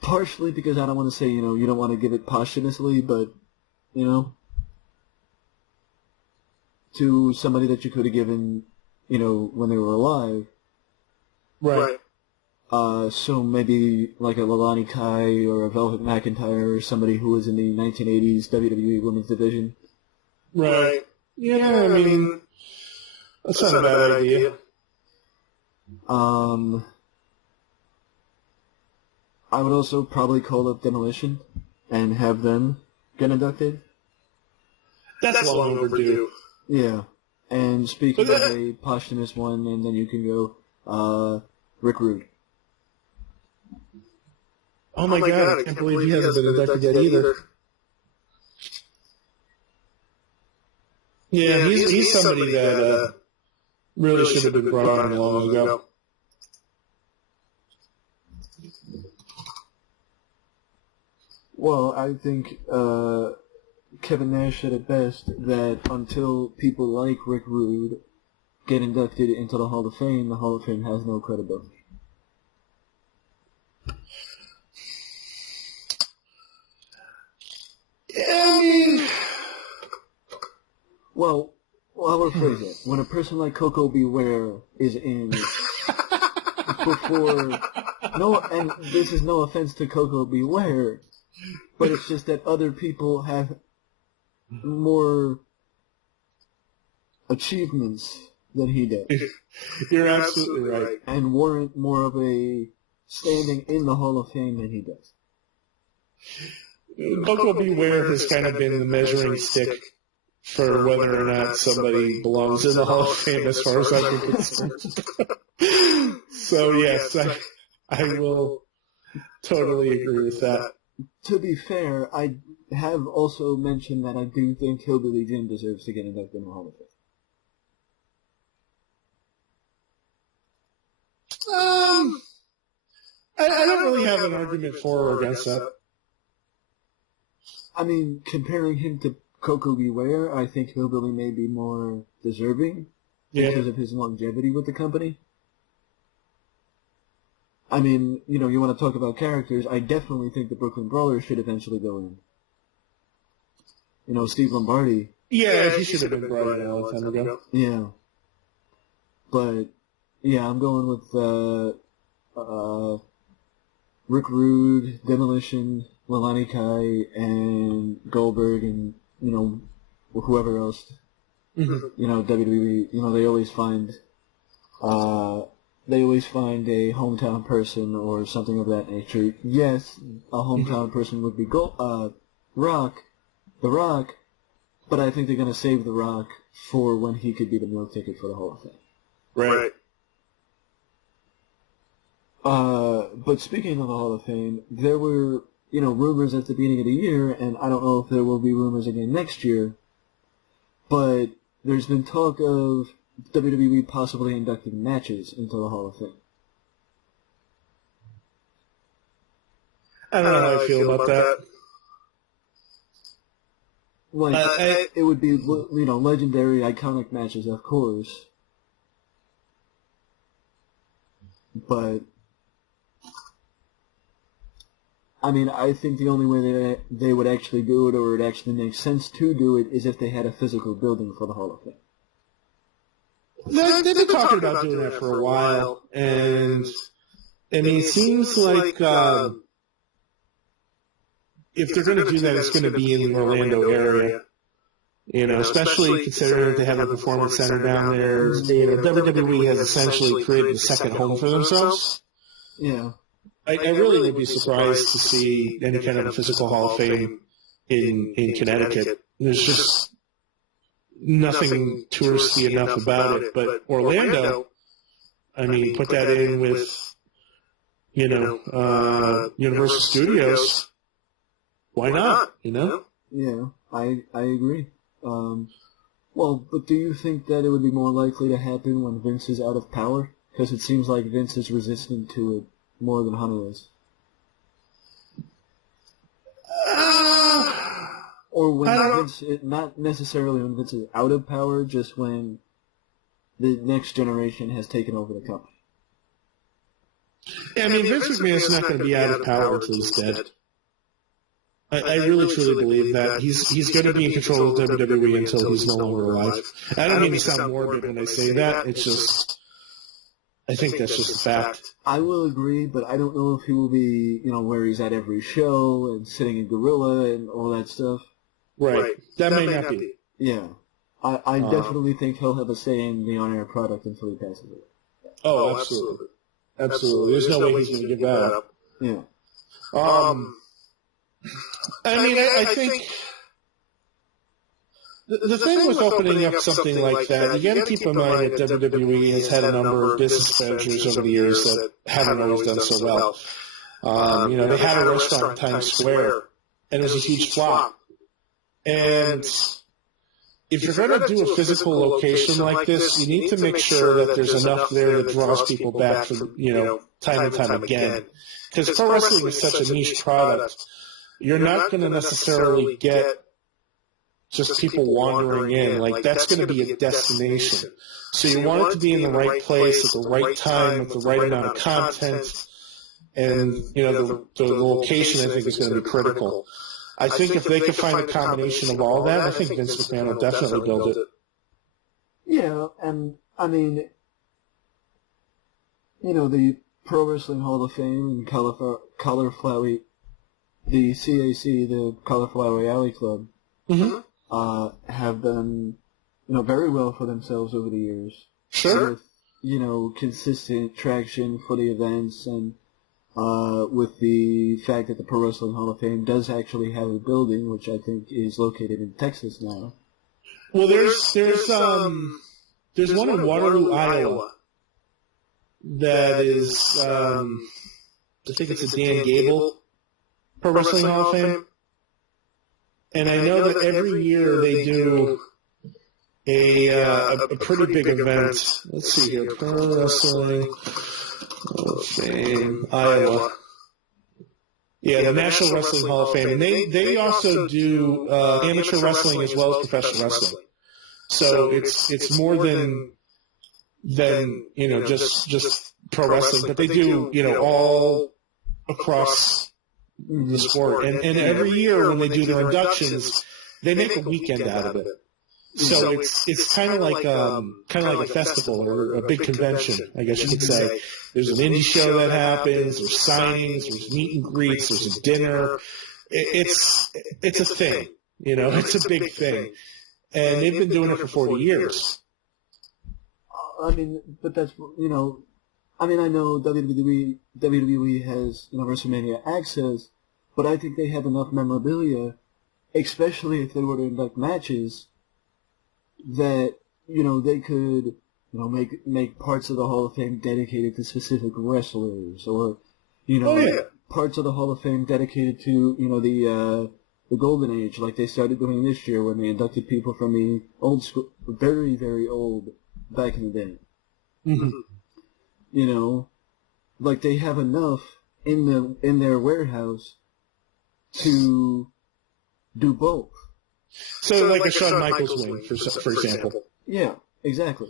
partially because I don't want to say, you don't want to give it posthumously, but, to somebody that you could have given, when they were alive. Right. So maybe like a Lalani Kai or a Velvet McIntyre or somebody who was in the 1980s WWE Women's Division. Right. Yeah, I mean, that's not a bad idea. I would also probably call up Demolition and have them get inducted. That's long overdue. Yeah. And speaking of a posthumous one, and then you can go, Rick Rude. Oh my god, I can't believe he hasn't been inducted yet either. Yeah, he's somebody that really should have been brought on long ago. Well, I think Kevin Nash said it best that until people like Rick Rude get inducted into the Hall of Fame has no credibility. Yeah, I mean... Well, I will phrase it. When a person like Coco Beware is in before... No, and this is no offense to Coco Beware, but it's just that other people have more achievements than he does. You're absolutely right. And warrant more of a standing in the Hall of Fame than he does. Coco Beware has kind of been the measuring stick for whether or not somebody belongs in the Hall of Fame as far as I'm concerned. So yes, I will totally agree with that. To be fair, I have also mentioned that I do think Hillbilly Jim deserves to get inducted in the Hall of Fame. I don't really have an argument for or against that. I mean, comparing him to Coco Beware, I think Hillbilly may be more deserving because of his longevity with the company. I mean, you know, you want to talk about characters, I definitely think the Brooklyn Brawlers should eventually go in. You know, Steve Lombardi. Yeah, he should have been brought in a long time ago. Yeah. But, yeah, I'm going with Rick Rude, Demolition, Leilani Kai, and Goldberg, and, you know, whoever else. Mm-hmm. You know, WWE, you know, they always find a hometown person or something of that nature. Yes, a hometown person would be The Rock, but I think they're going to save The Rock for when he could be the meal ticket for the Hall of Fame. Right. But speaking of the Hall of Fame, there were, you know, rumors at the beginning of the year, and I don't know if there will be rumors again next year, but there's been talk of WWE possibly inducting matches into the Hall of Fame. I don't know how I feel about that. Like, it would be, you know, legendary, iconic matches, of course. But, I mean, I think the only way they would actually do it, or it actually makes sense to do it, is if they had a physical building for the Hall of Fame. They've been talking about doing that for a while, and I mean, it seems like if they're going to do that, it's going to be in the Orlando area. You know, especially considering they have a performance center down there. You know, WWE has essentially created a second home for themselves. Yeah. I really would be surprised to see any kind of a physical Hall of Fame in Connecticut. There's just nothing touristy enough about it. But Orlando, I mean, put that in with, you know, Universal Studios. Why not? You know? Yeah, I agree. Well, but do you think that it would be more likely to happen when Vince is out of power? Because it seems like Vince is resistant to it more than Hunter is. Or when Vince, not necessarily when Vince is out of power, just when the next generation has taken over the company. Yeah, I mean, Vince McMahon's not going to be out of power until he's dead. I really truly believe that. He's going to be in control of WWE until he's no longer alive. I don't mean to sound morbid when I say that. It's just, I think that's just a fact. I will agree, but I don't know if he will be, you know, where he's at every show and sitting in Gorilla and all that stuff. Right. That may not be. Yeah. I definitely think he'll have a say in the on-air product until he passes away. Oh, absolutely. Absolutely. There's no way he's going to give that up. Yeah. I think the thing with opening up something like that, you got to keep in mind that WWE has had a number of business ventures over the years that haven't always done so well. They had a restaurant in Times Square, and it was a huge flop. And if you're going to do a physical location like this, you need to make sure that there's enough there that draws people back for, time and time again. Because pro wrestling is such a niche product, you're not going to necessarily get just people wandering in. Like, that's going to be a destination. So you want it to be in the right place at the right time with the right amount of content. And, the location, I think, is going to be critical. I think if they could find a combination of all that, I think Vince McMahon will definitely build it. Yeah, and, the Pro Wrestling Hall of Fame and Cauliflower, the CAC, the Cauliflower Alley Club, have done, very well for themselves over the years. Sure. With, consistent traction for the events and with the fact that the Pro Wrestling Hall of Fame does actually have a building, which I think is located in Texas now. Well, there's one in Waterloo, Iowa, that is, I think it's a Dan Gable Pro Wrestling Hall of Fame. And I know that every year they do a pretty big event. Let's see here, Pro Wrestling Hall of Fame, Iowa. Yeah, the National Wrestling Hall of Fame. And they also do amateur wrestling as well as professional wrestling. So it's more than just pro wrestling, but they do, all across the sport. And every year when they do their inductions, they make a weekend out of it. So it's kind of like a festival or a big convention, I guess you could say. There's an indie show that happens. There's signings. There's meet and greets. There's a dinner. It's a thing, It's a big thing, and they've been doing it for 40 years. But that's I know WWE has WrestleMania access, but I think they have enough memorabilia, especially if they were to induct matches, that they could make parts of the Hall of Fame dedicated to specific wrestlers, or parts of the Hall of Fame dedicated to the Golden Age, like they started doing this year when they inducted people from the old school, very very old back in the day. Mm-hmm. Like they have enough in their warehouse to do both. So like a Shawn Michaels wing, for example. Yeah, exactly.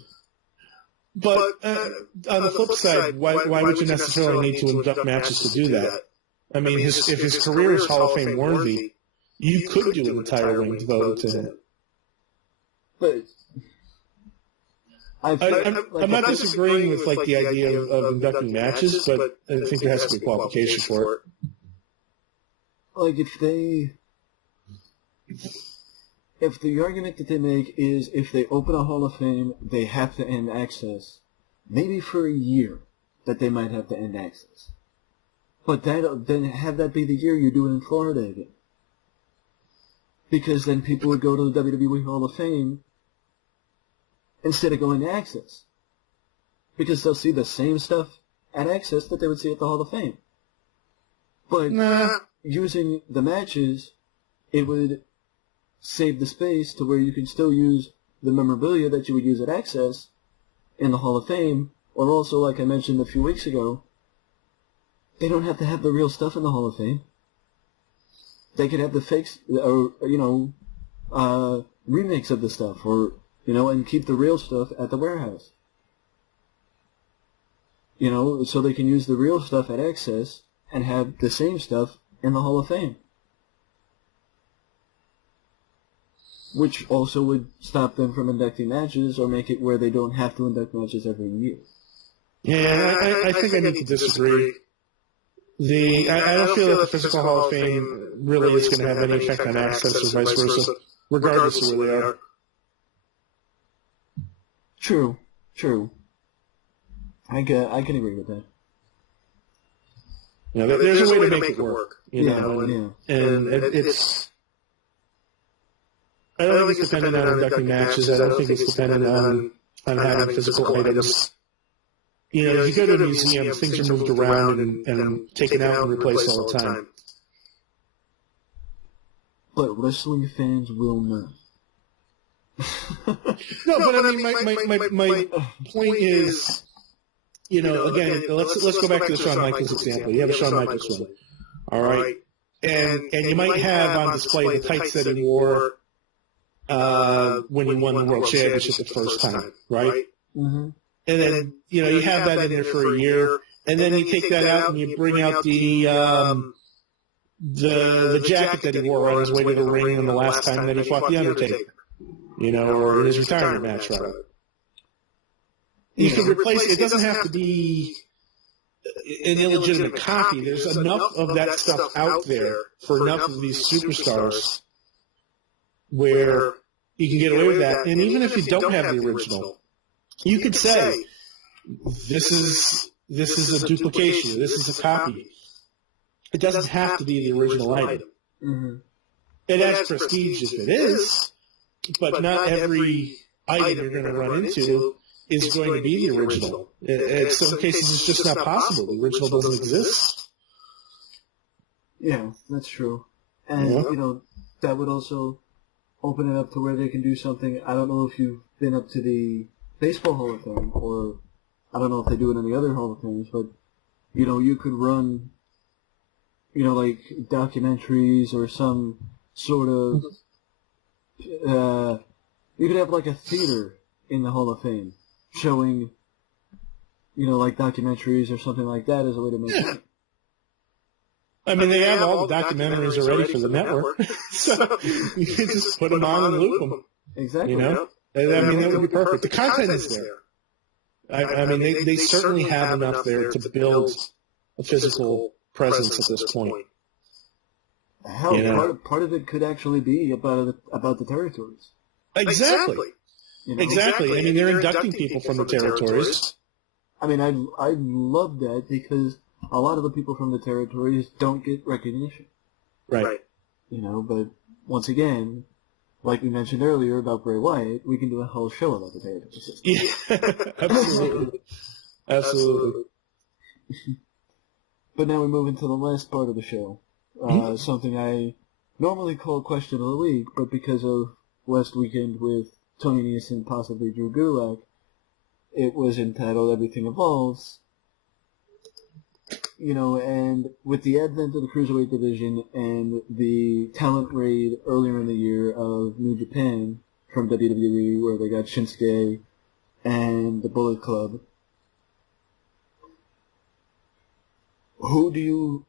But on the flip side, why would you necessarily need to induct matches to do that? I mean, if his career is Hall of Fame worthy, you could do an entire wing devoted to him. But I'm not disagreeing with the idea of inducting matches, but I think there has to be a qualification for it. Like if the argument that they make is if they open a Hall of Fame, they have to end access, maybe for a year that they might have to end access. But then have that be the year you do it in Florida again. Because then people would go to the WWE Hall of Fame instead of going to access. Because they'll see the same stuff at access that they would see at the Hall of Fame. But using the matches, it would save the space to where you can still use the memorabilia that you would use at access in the Hall of Fame, or also, like I mentioned a few weeks ago, they don't have to have the real stuff in the Hall of Fame. They could have the fakes, or, remakes of the stuff, or, and keep the real stuff at the warehouse. So they can use the real stuff at access and have the same stuff in the Hall of Fame. Which also would stop them from inducting matches or make it where they don't have to induct matches every year. Yeah, I think I need to disagree. I don't feel that the Physical Hall of Fame really is going to have any effect on access or vice versa, regardless of where they are. True. I can agree with that. You know, there's a way to make it work. You know, and it's. I don't think it's dependent on inducting matches. I don't think it's dependent on having physical items. You know, you go to a museum, things are moved around and taken out and replaced all the time. But wrestling fans will not. No, but I mean, my point is, you know, again, let's go back to the Shawn Michaels example. You have a Shawn Michaels win, all right, and you might have on display the tights that he wore when he won the World Championship the first time, right? Mm-hmm. And then, you know, you have that in there for a year, and then you take that out and you bring out the jacket that he wore on his way to the ring on the last time that he fought The Undertaker, you know, or in his retirement match, rather. You can replace it. It doesn't have to be an illegitimate copy. There's enough of that stuff out there for enough of these superstars where you can get away with that. And even if you don't have the original, you could say, this is a duplication, this is a copy. It doesn't have to be the original item. Mm-hmm. It adds prestige if it is, but not every item you're going to run into is going to be the original. In some cases, it's just not possible. The original doesn't exist. Yeah, that's true. And, you know, that would also open it up to where they can do something. I don't know if you've been up to the Baseball Hall of Fame, or I don't know if they do it in the other Hall of Fames, but, you know, you could run, you know, like documentaries or some sort of, you could have like a theater in the Hall of Fame showing, you know, like documentaries or something like that as a way to make money. I mean, they have all the documentaries already for the network, so you can just put them on and loop them. Exactly. You know? I mean, that would be perfect. The content is there. I mean, they certainly have enough there to build a physical presence at this point. Hell, you know? part of it could actually be about the territories. Exactly. You know? Exactly. I mean, they're inducting people from the territories. I mean, I love that because a lot of the people from the territories don't get recognition. Right. You know, but once again, like we mentioned earlier about Bray Wyatt, we can do a whole show about the territory system. Yeah, absolutely. Absolutely. But now we move into the last part of the show. Something I normally call Question of the Week, but because of last weekend with Tony Nese and possibly Drew Gulak, it was entitled Everything Evolves. You know, and with the advent of the Cruiserweight division and the talent raid earlier in the year of New Japan from WWE, where they got Shinsuke and the Bullet Club, well,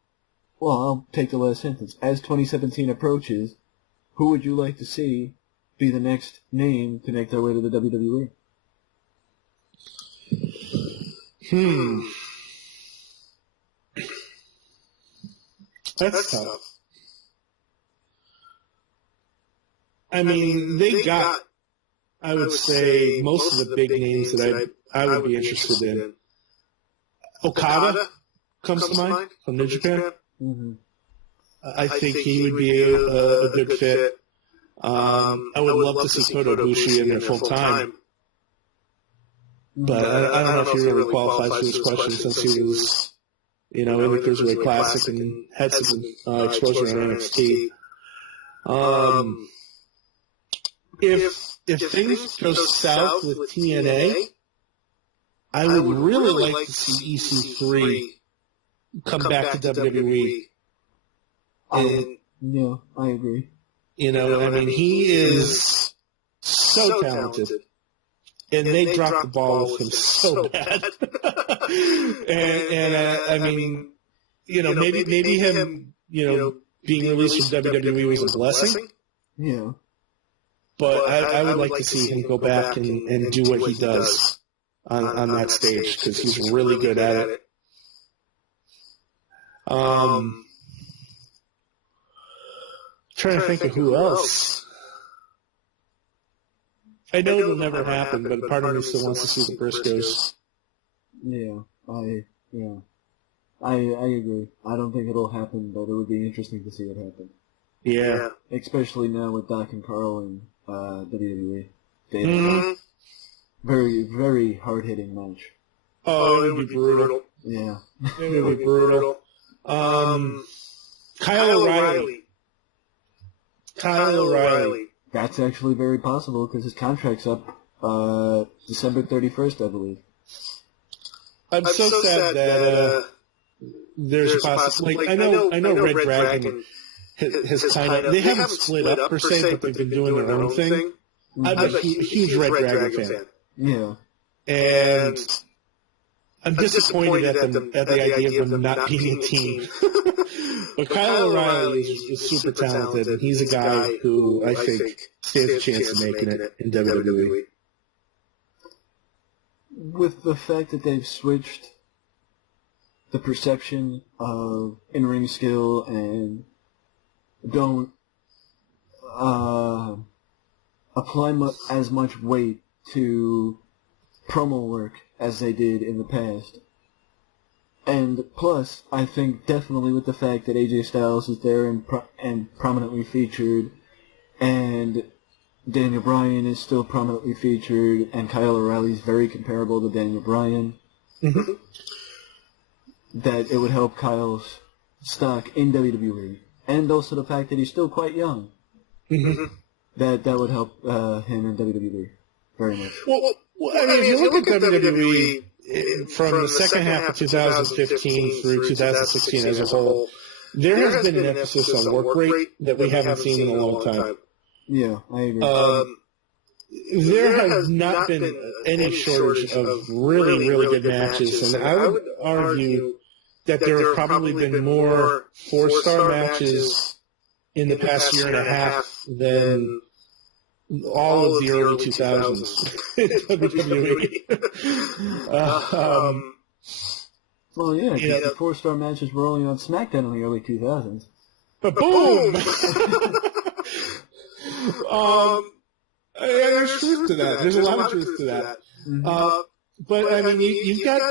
I'll take the last sentence. As 2017 approaches, who would you like to see be the next name to make their way to the WWE? That's tough. I mean, they got, I would say, most of the big names that I would be interested in. Okada comes to mind from New Japan. Mm-hmm. I think he would be a good fit. I would love to see Kota Ibushi in there full time. But I don't know if he really qualifies for this question since he was, you know, in the Cruiserweight Classic and had some exposure on NXT. If things go south with TNA, I would really like to see EC3 come back to WWE. Yeah, I agree. You know, I mean, he is so talented. And they dropped the ball with him so bad. and I mean, you know, maybe him, you know, being released from WWE was a blessing. Yeah. But I would like to see him go back and do what he does on that stage because he's really good at it. Trying to think of who else. I know it'll never happen, but part of me still wants to see the Briscoes. I agree. I don't think it'll happen, but it would be interesting to see it happen. Yeah. Especially now with Doc and Carl and WWE. Mm-hmm. Very, very hard-hitting match. Oh, it would be brutal. Yeah. It would be brutal. Kyle O'Reilly. That's actually very possible because his contract's up December 31st, I believe. I'm so sad that there's a possibility. I know Red Dragon has kind of, they haven't split up per se, but they've been doing their own thing. I'm a huge Red Dragon fan. Yeah. And I'm disappointed at the idea of them not being a team. But Kyle O'Reilly is super talented, and he's a guy who I think stands a chance of making it in WWE. With the fact that they've switched the perception of in-ring skill and don't apply as much weight to promo work as they did in the past. And plus, I think definitely with the fact that AJ Styles is there and prominently featured, and Daniel Bryan is still prominently featured, and Kyle O'Reilly is very comparable to Daniel Bryan, that it would help Kyle's stock in WWE. And also the fact that he's still quite young. That would help him in WWE very much. Well, I mean, if you look at WWE from the second half of 2015 through 2016 as a whole, there has been an emphasis on work rate that we haven't seen in a long time. Yeah, I agree. There has not been any shortage of really, really good matches, and I would argue that there have probably been more 4-star matches in the past year and a half than all of the early 2000s in WWE. Well, yeah, because the 4-star matches were only on SmackDown in the early 2000s. Boom! There's truth to that. There's a lot of truth to that. But I mean, you've got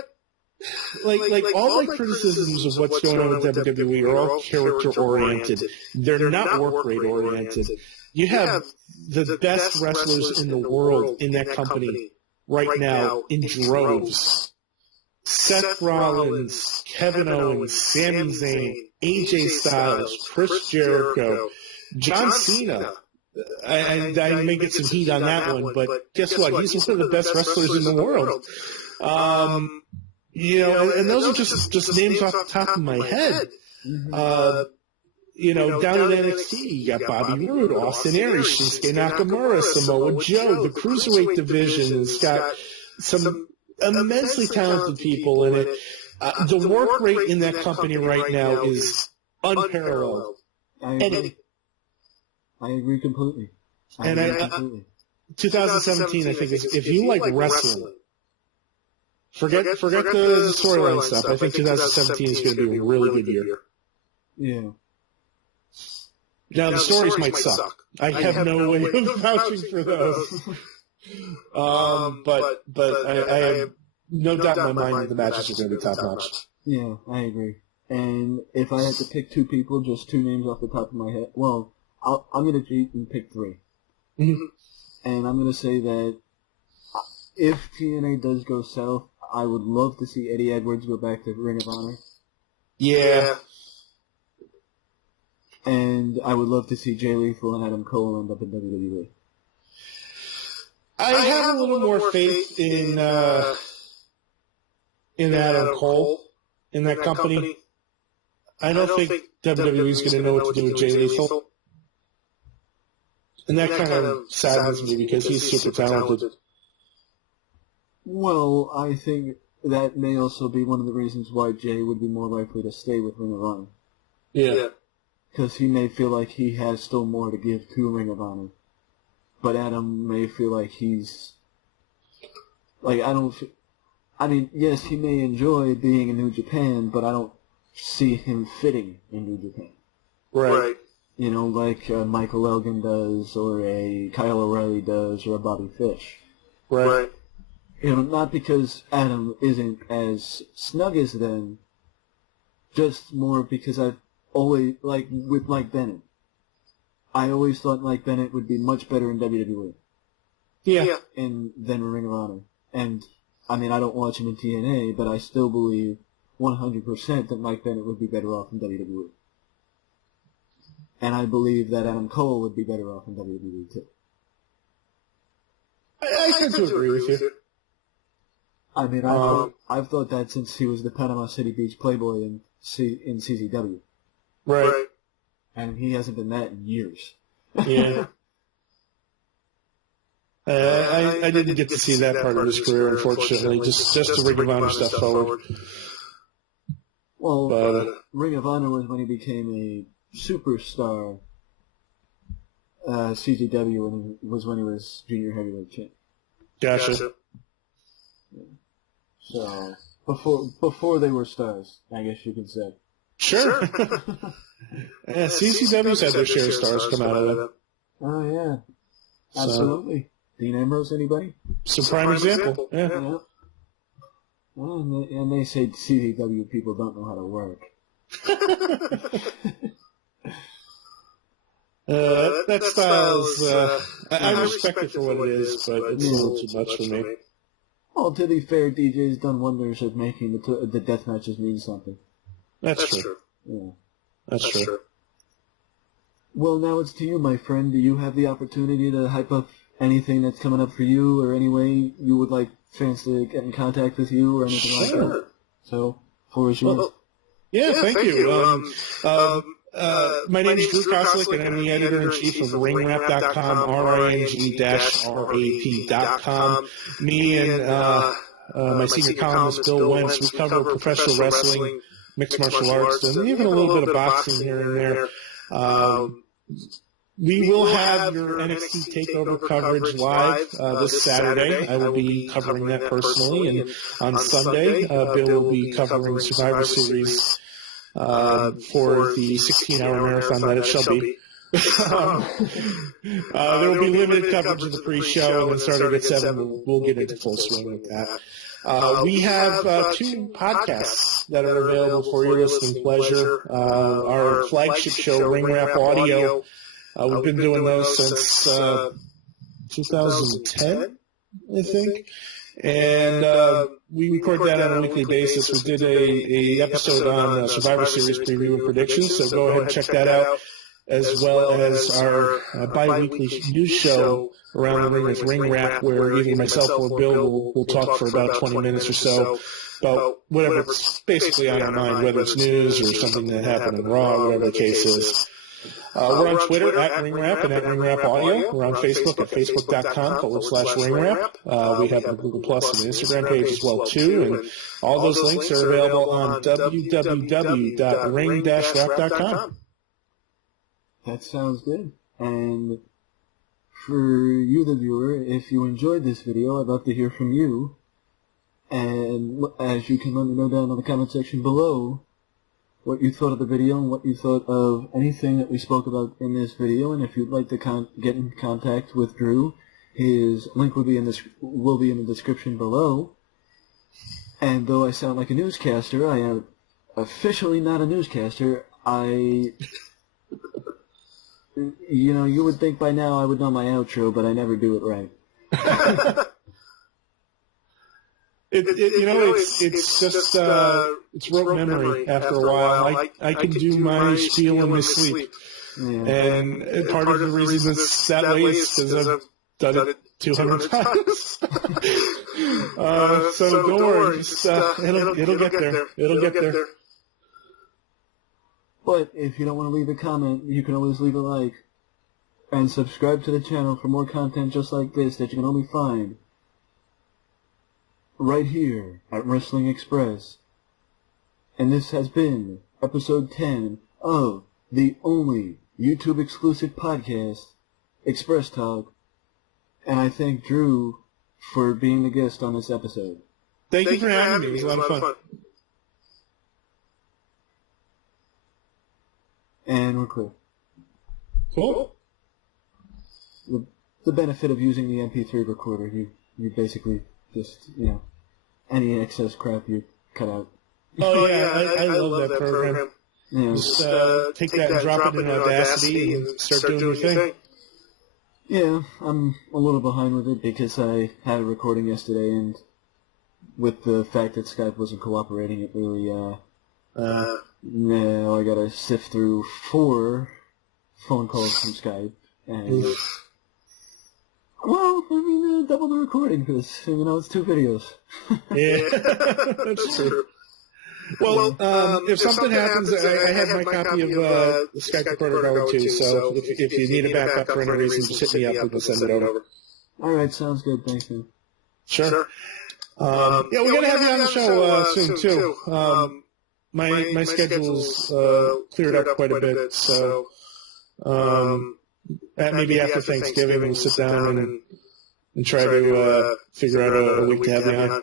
like all my criticisms of what's going on with WWE are all character oriented. They're not work rate oriented. You have the best wrestlers in the world in that company right now in droves. Seth Rollins, Kevin Owens, Sami Zayn, AJ Styles, Chris Jericho, John Cena. I may get some heat on that one, but guess what? He's one of the best wrestlers in the world. And those are just names off the top of my head. Down at NXT, you got Bobby Roode, Austin Aries, Shinsuke Nakamura, Samoa Joe. The Cruiserweight division has got some immensely talented people in it. The work rate in that company right now is unparalleled. I agree completely. 2017, I think, if you like wrestling, forget the storyline stuff. I think 2017 is going to be a really good year. Yeah. Now, the stories might suck. I have no way of vouching for those. But I have no doubt in my mind that the matches are going to be top-notch. Yeah, I agree. And if I had to pick two people, just two names off the top of my head, well, I'm going to cheat and pick three. And I'm going to say that if TNA does go south, I would love to see Eddie Edwards go back to Ring of Honor. Yeah. And I would love to see Jay Lethal and Adam Cole end up in WWE. I have a little more faith in Adam Cole in that company. I don't think WWE is going to know what to do with Jay Lethal. And that kind of saddens me because he's super talented. Well, I think that may also be one of the reasons why Jay would be more likely to stay with Ring of Honor. Yeah. Because he may feel like he has still more to give to Ring of Honor. But Adam may feel like he's... yes, he may enjoy being in New Japan, but I don't see him fitting in New Japan. Right. You know, like Michael Elgin does, or a Kyle O'Reilly does, or a Bobby Fish. Right. You know, not because Adam isn't as snug as them, just more because I've always, like with Mike Bennett, I always thought Mike Bennett would be much better in WWE. Yeah. Than Ring of Honor. And, I mean, I don't watch him in TNA, but I still believe 100% that Mike Bennett would be better off in WWE. And I believe that Adam Cole would be better off in WWE, too. I tend to agree with you. I mean, I've thought that since he was the Panama City Beach Playboy in CZW. Right. And he hasn't been that in years. Yeah. I didn't get to see that part of his career, unfortunately. Just the Ring of Honor stuff forward. Well, Ring of Honor was when he became a superstar. CZW was when he was junior heavyweight champ. Gotcha. Yeah. So before they were stars, I guess you could say. Sure. Yeah, CZW's had their share of stars come out of it. Oh yeah, absolutely. Dean Ambrose, anybody? Some prime example. Yeah. Well, and they say CZW people don't know how to work. That style's, I respect it for what it is, but it's a little too much for me. Well, to be fair, DJ's done wonders at making the death matches mean something. That's true. Yeah. That's true. Well, now it's to you, my friend. Do you have the opportunity to hype up anything that's coming up for you, or any way you would like fans to get in contact with you, or anything like that? So, floor is yours. Well, yeah, thank you. My name is Drew Koslick, and I'm the editor-in-chief of ringrap.com, ring-rap.com. Me and my senior columnist, Bill Wentz, we cover professional wrestling, mixed martial arts, and even a little bit of boxing here and there. We will have your NXT TakeOver coverage live this Saturday. I will be covering that personally, and on Sunday, Bill will be covering Survivor Series for the 16-hour marathon that it shall be. There will be limited coverage of the pre-show, and then starting at 7, we'll get into full swing with that. We have 2 podcasts that are available for your listening pleasure. Our flagship show, Ring Rap Audio, we've been doing those since 2010, I think. And we record that on a weekly basis. We did a episode on Survivor Series preview and predictions, so go ahead and check that out, as well as our bi-weekly news show around the ring with Ring Rap, where either myself or Bill will talk for about 20 minutes or so about whatever's basically on our mind, whether it's news or something that happened in Raw, whatever the case is. We're on Twitter at Ring Rap and at Ring Rap Audio. We're on Facebook at facebook.com/Ring Rap. We have a Google Plus and Instagram page as well, too. And all those links are available on www.ring-rap.com. That sounds good. And for you, the viewer, if you enjoyed this video, I'd love to hear from you. And as you can let me know down in the comment section below what you thought of the video and what you thought of anything that we spoke about in this video. And if you'd like to get in contact with Drew, his link will be in the description below. And though I sound like a newscaster, I am officially not a newscaster. You would think by now I would know my outro, but I never do it right. It's just it's rote memory after a while. I can do my spiel in my sleep. Yeah. And part of the reason it's that way is because I've done it 200 times. So don't worry, just, it'll get there. It'll get there. But if you don't want to leave a comment, you can always leave a like. And subscribe to the channel for more content just like this that you can only find right here at Wrestling Express. And this has been episode 10 of the only YouTube exclusive podcast, Express Talk. And I thank Drew for being the guest on this episode. Thank you for having me. It was a lot of fun. And we're clear. Cool. The benefit of using the MP3 recorder, you basically just, any excess crap you cut out. Oh yeah, I love that program. Yeah. Just take that and drop it in Audacity and start doing your thing. Yeah, I'm a little behind with it because I had a recording yesterday, and with the fact that Skype wasn't cooperating, it really, now I gotta sift through 4 phone calls from Skype, and, well, I mean, double the recording, because, it's 2 videos. Yeah, that's true. Well, if something happens, I have my copy of the Skype recorder going too, so if you need a backup for any reason, just hit me up, we can send it over. Alright, sounds good, thanks, man. Sure. Yeah, we're going to have you on the show soon, too. My schedule's cleared up quite a bit, so maybe after Thanksgiving we'll sit down and try to figure out a week to have you on.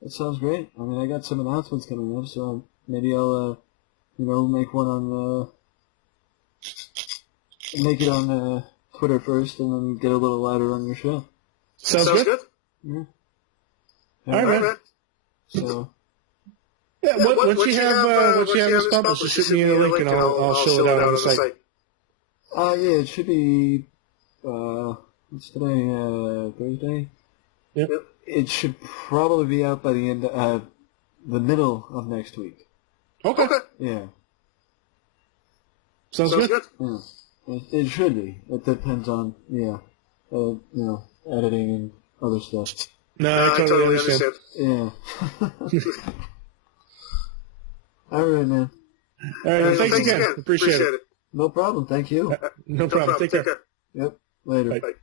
That sounds great. I mean, I got some announcements coming up, so maybe I'll, make one on, make it on Twitter first, and then get a little louder on your show. Sounds good. Yeah. All right, man. So. Yeah, once you have this published, just shoot me a link, and I'll show it out on the site. Yeah, it should be. What's today? Thursday. Yep. It should probably be out by the end, the middle of next week. Okay. Yeah. Sounds good. Yeah. It should be. It depends on, editing and other stuff. No, I totally understand. Yeah. All right, man. All right, thanks again. Appreciate it. No problem. Thank you. No problem. Take care. Yep. Later. Bye.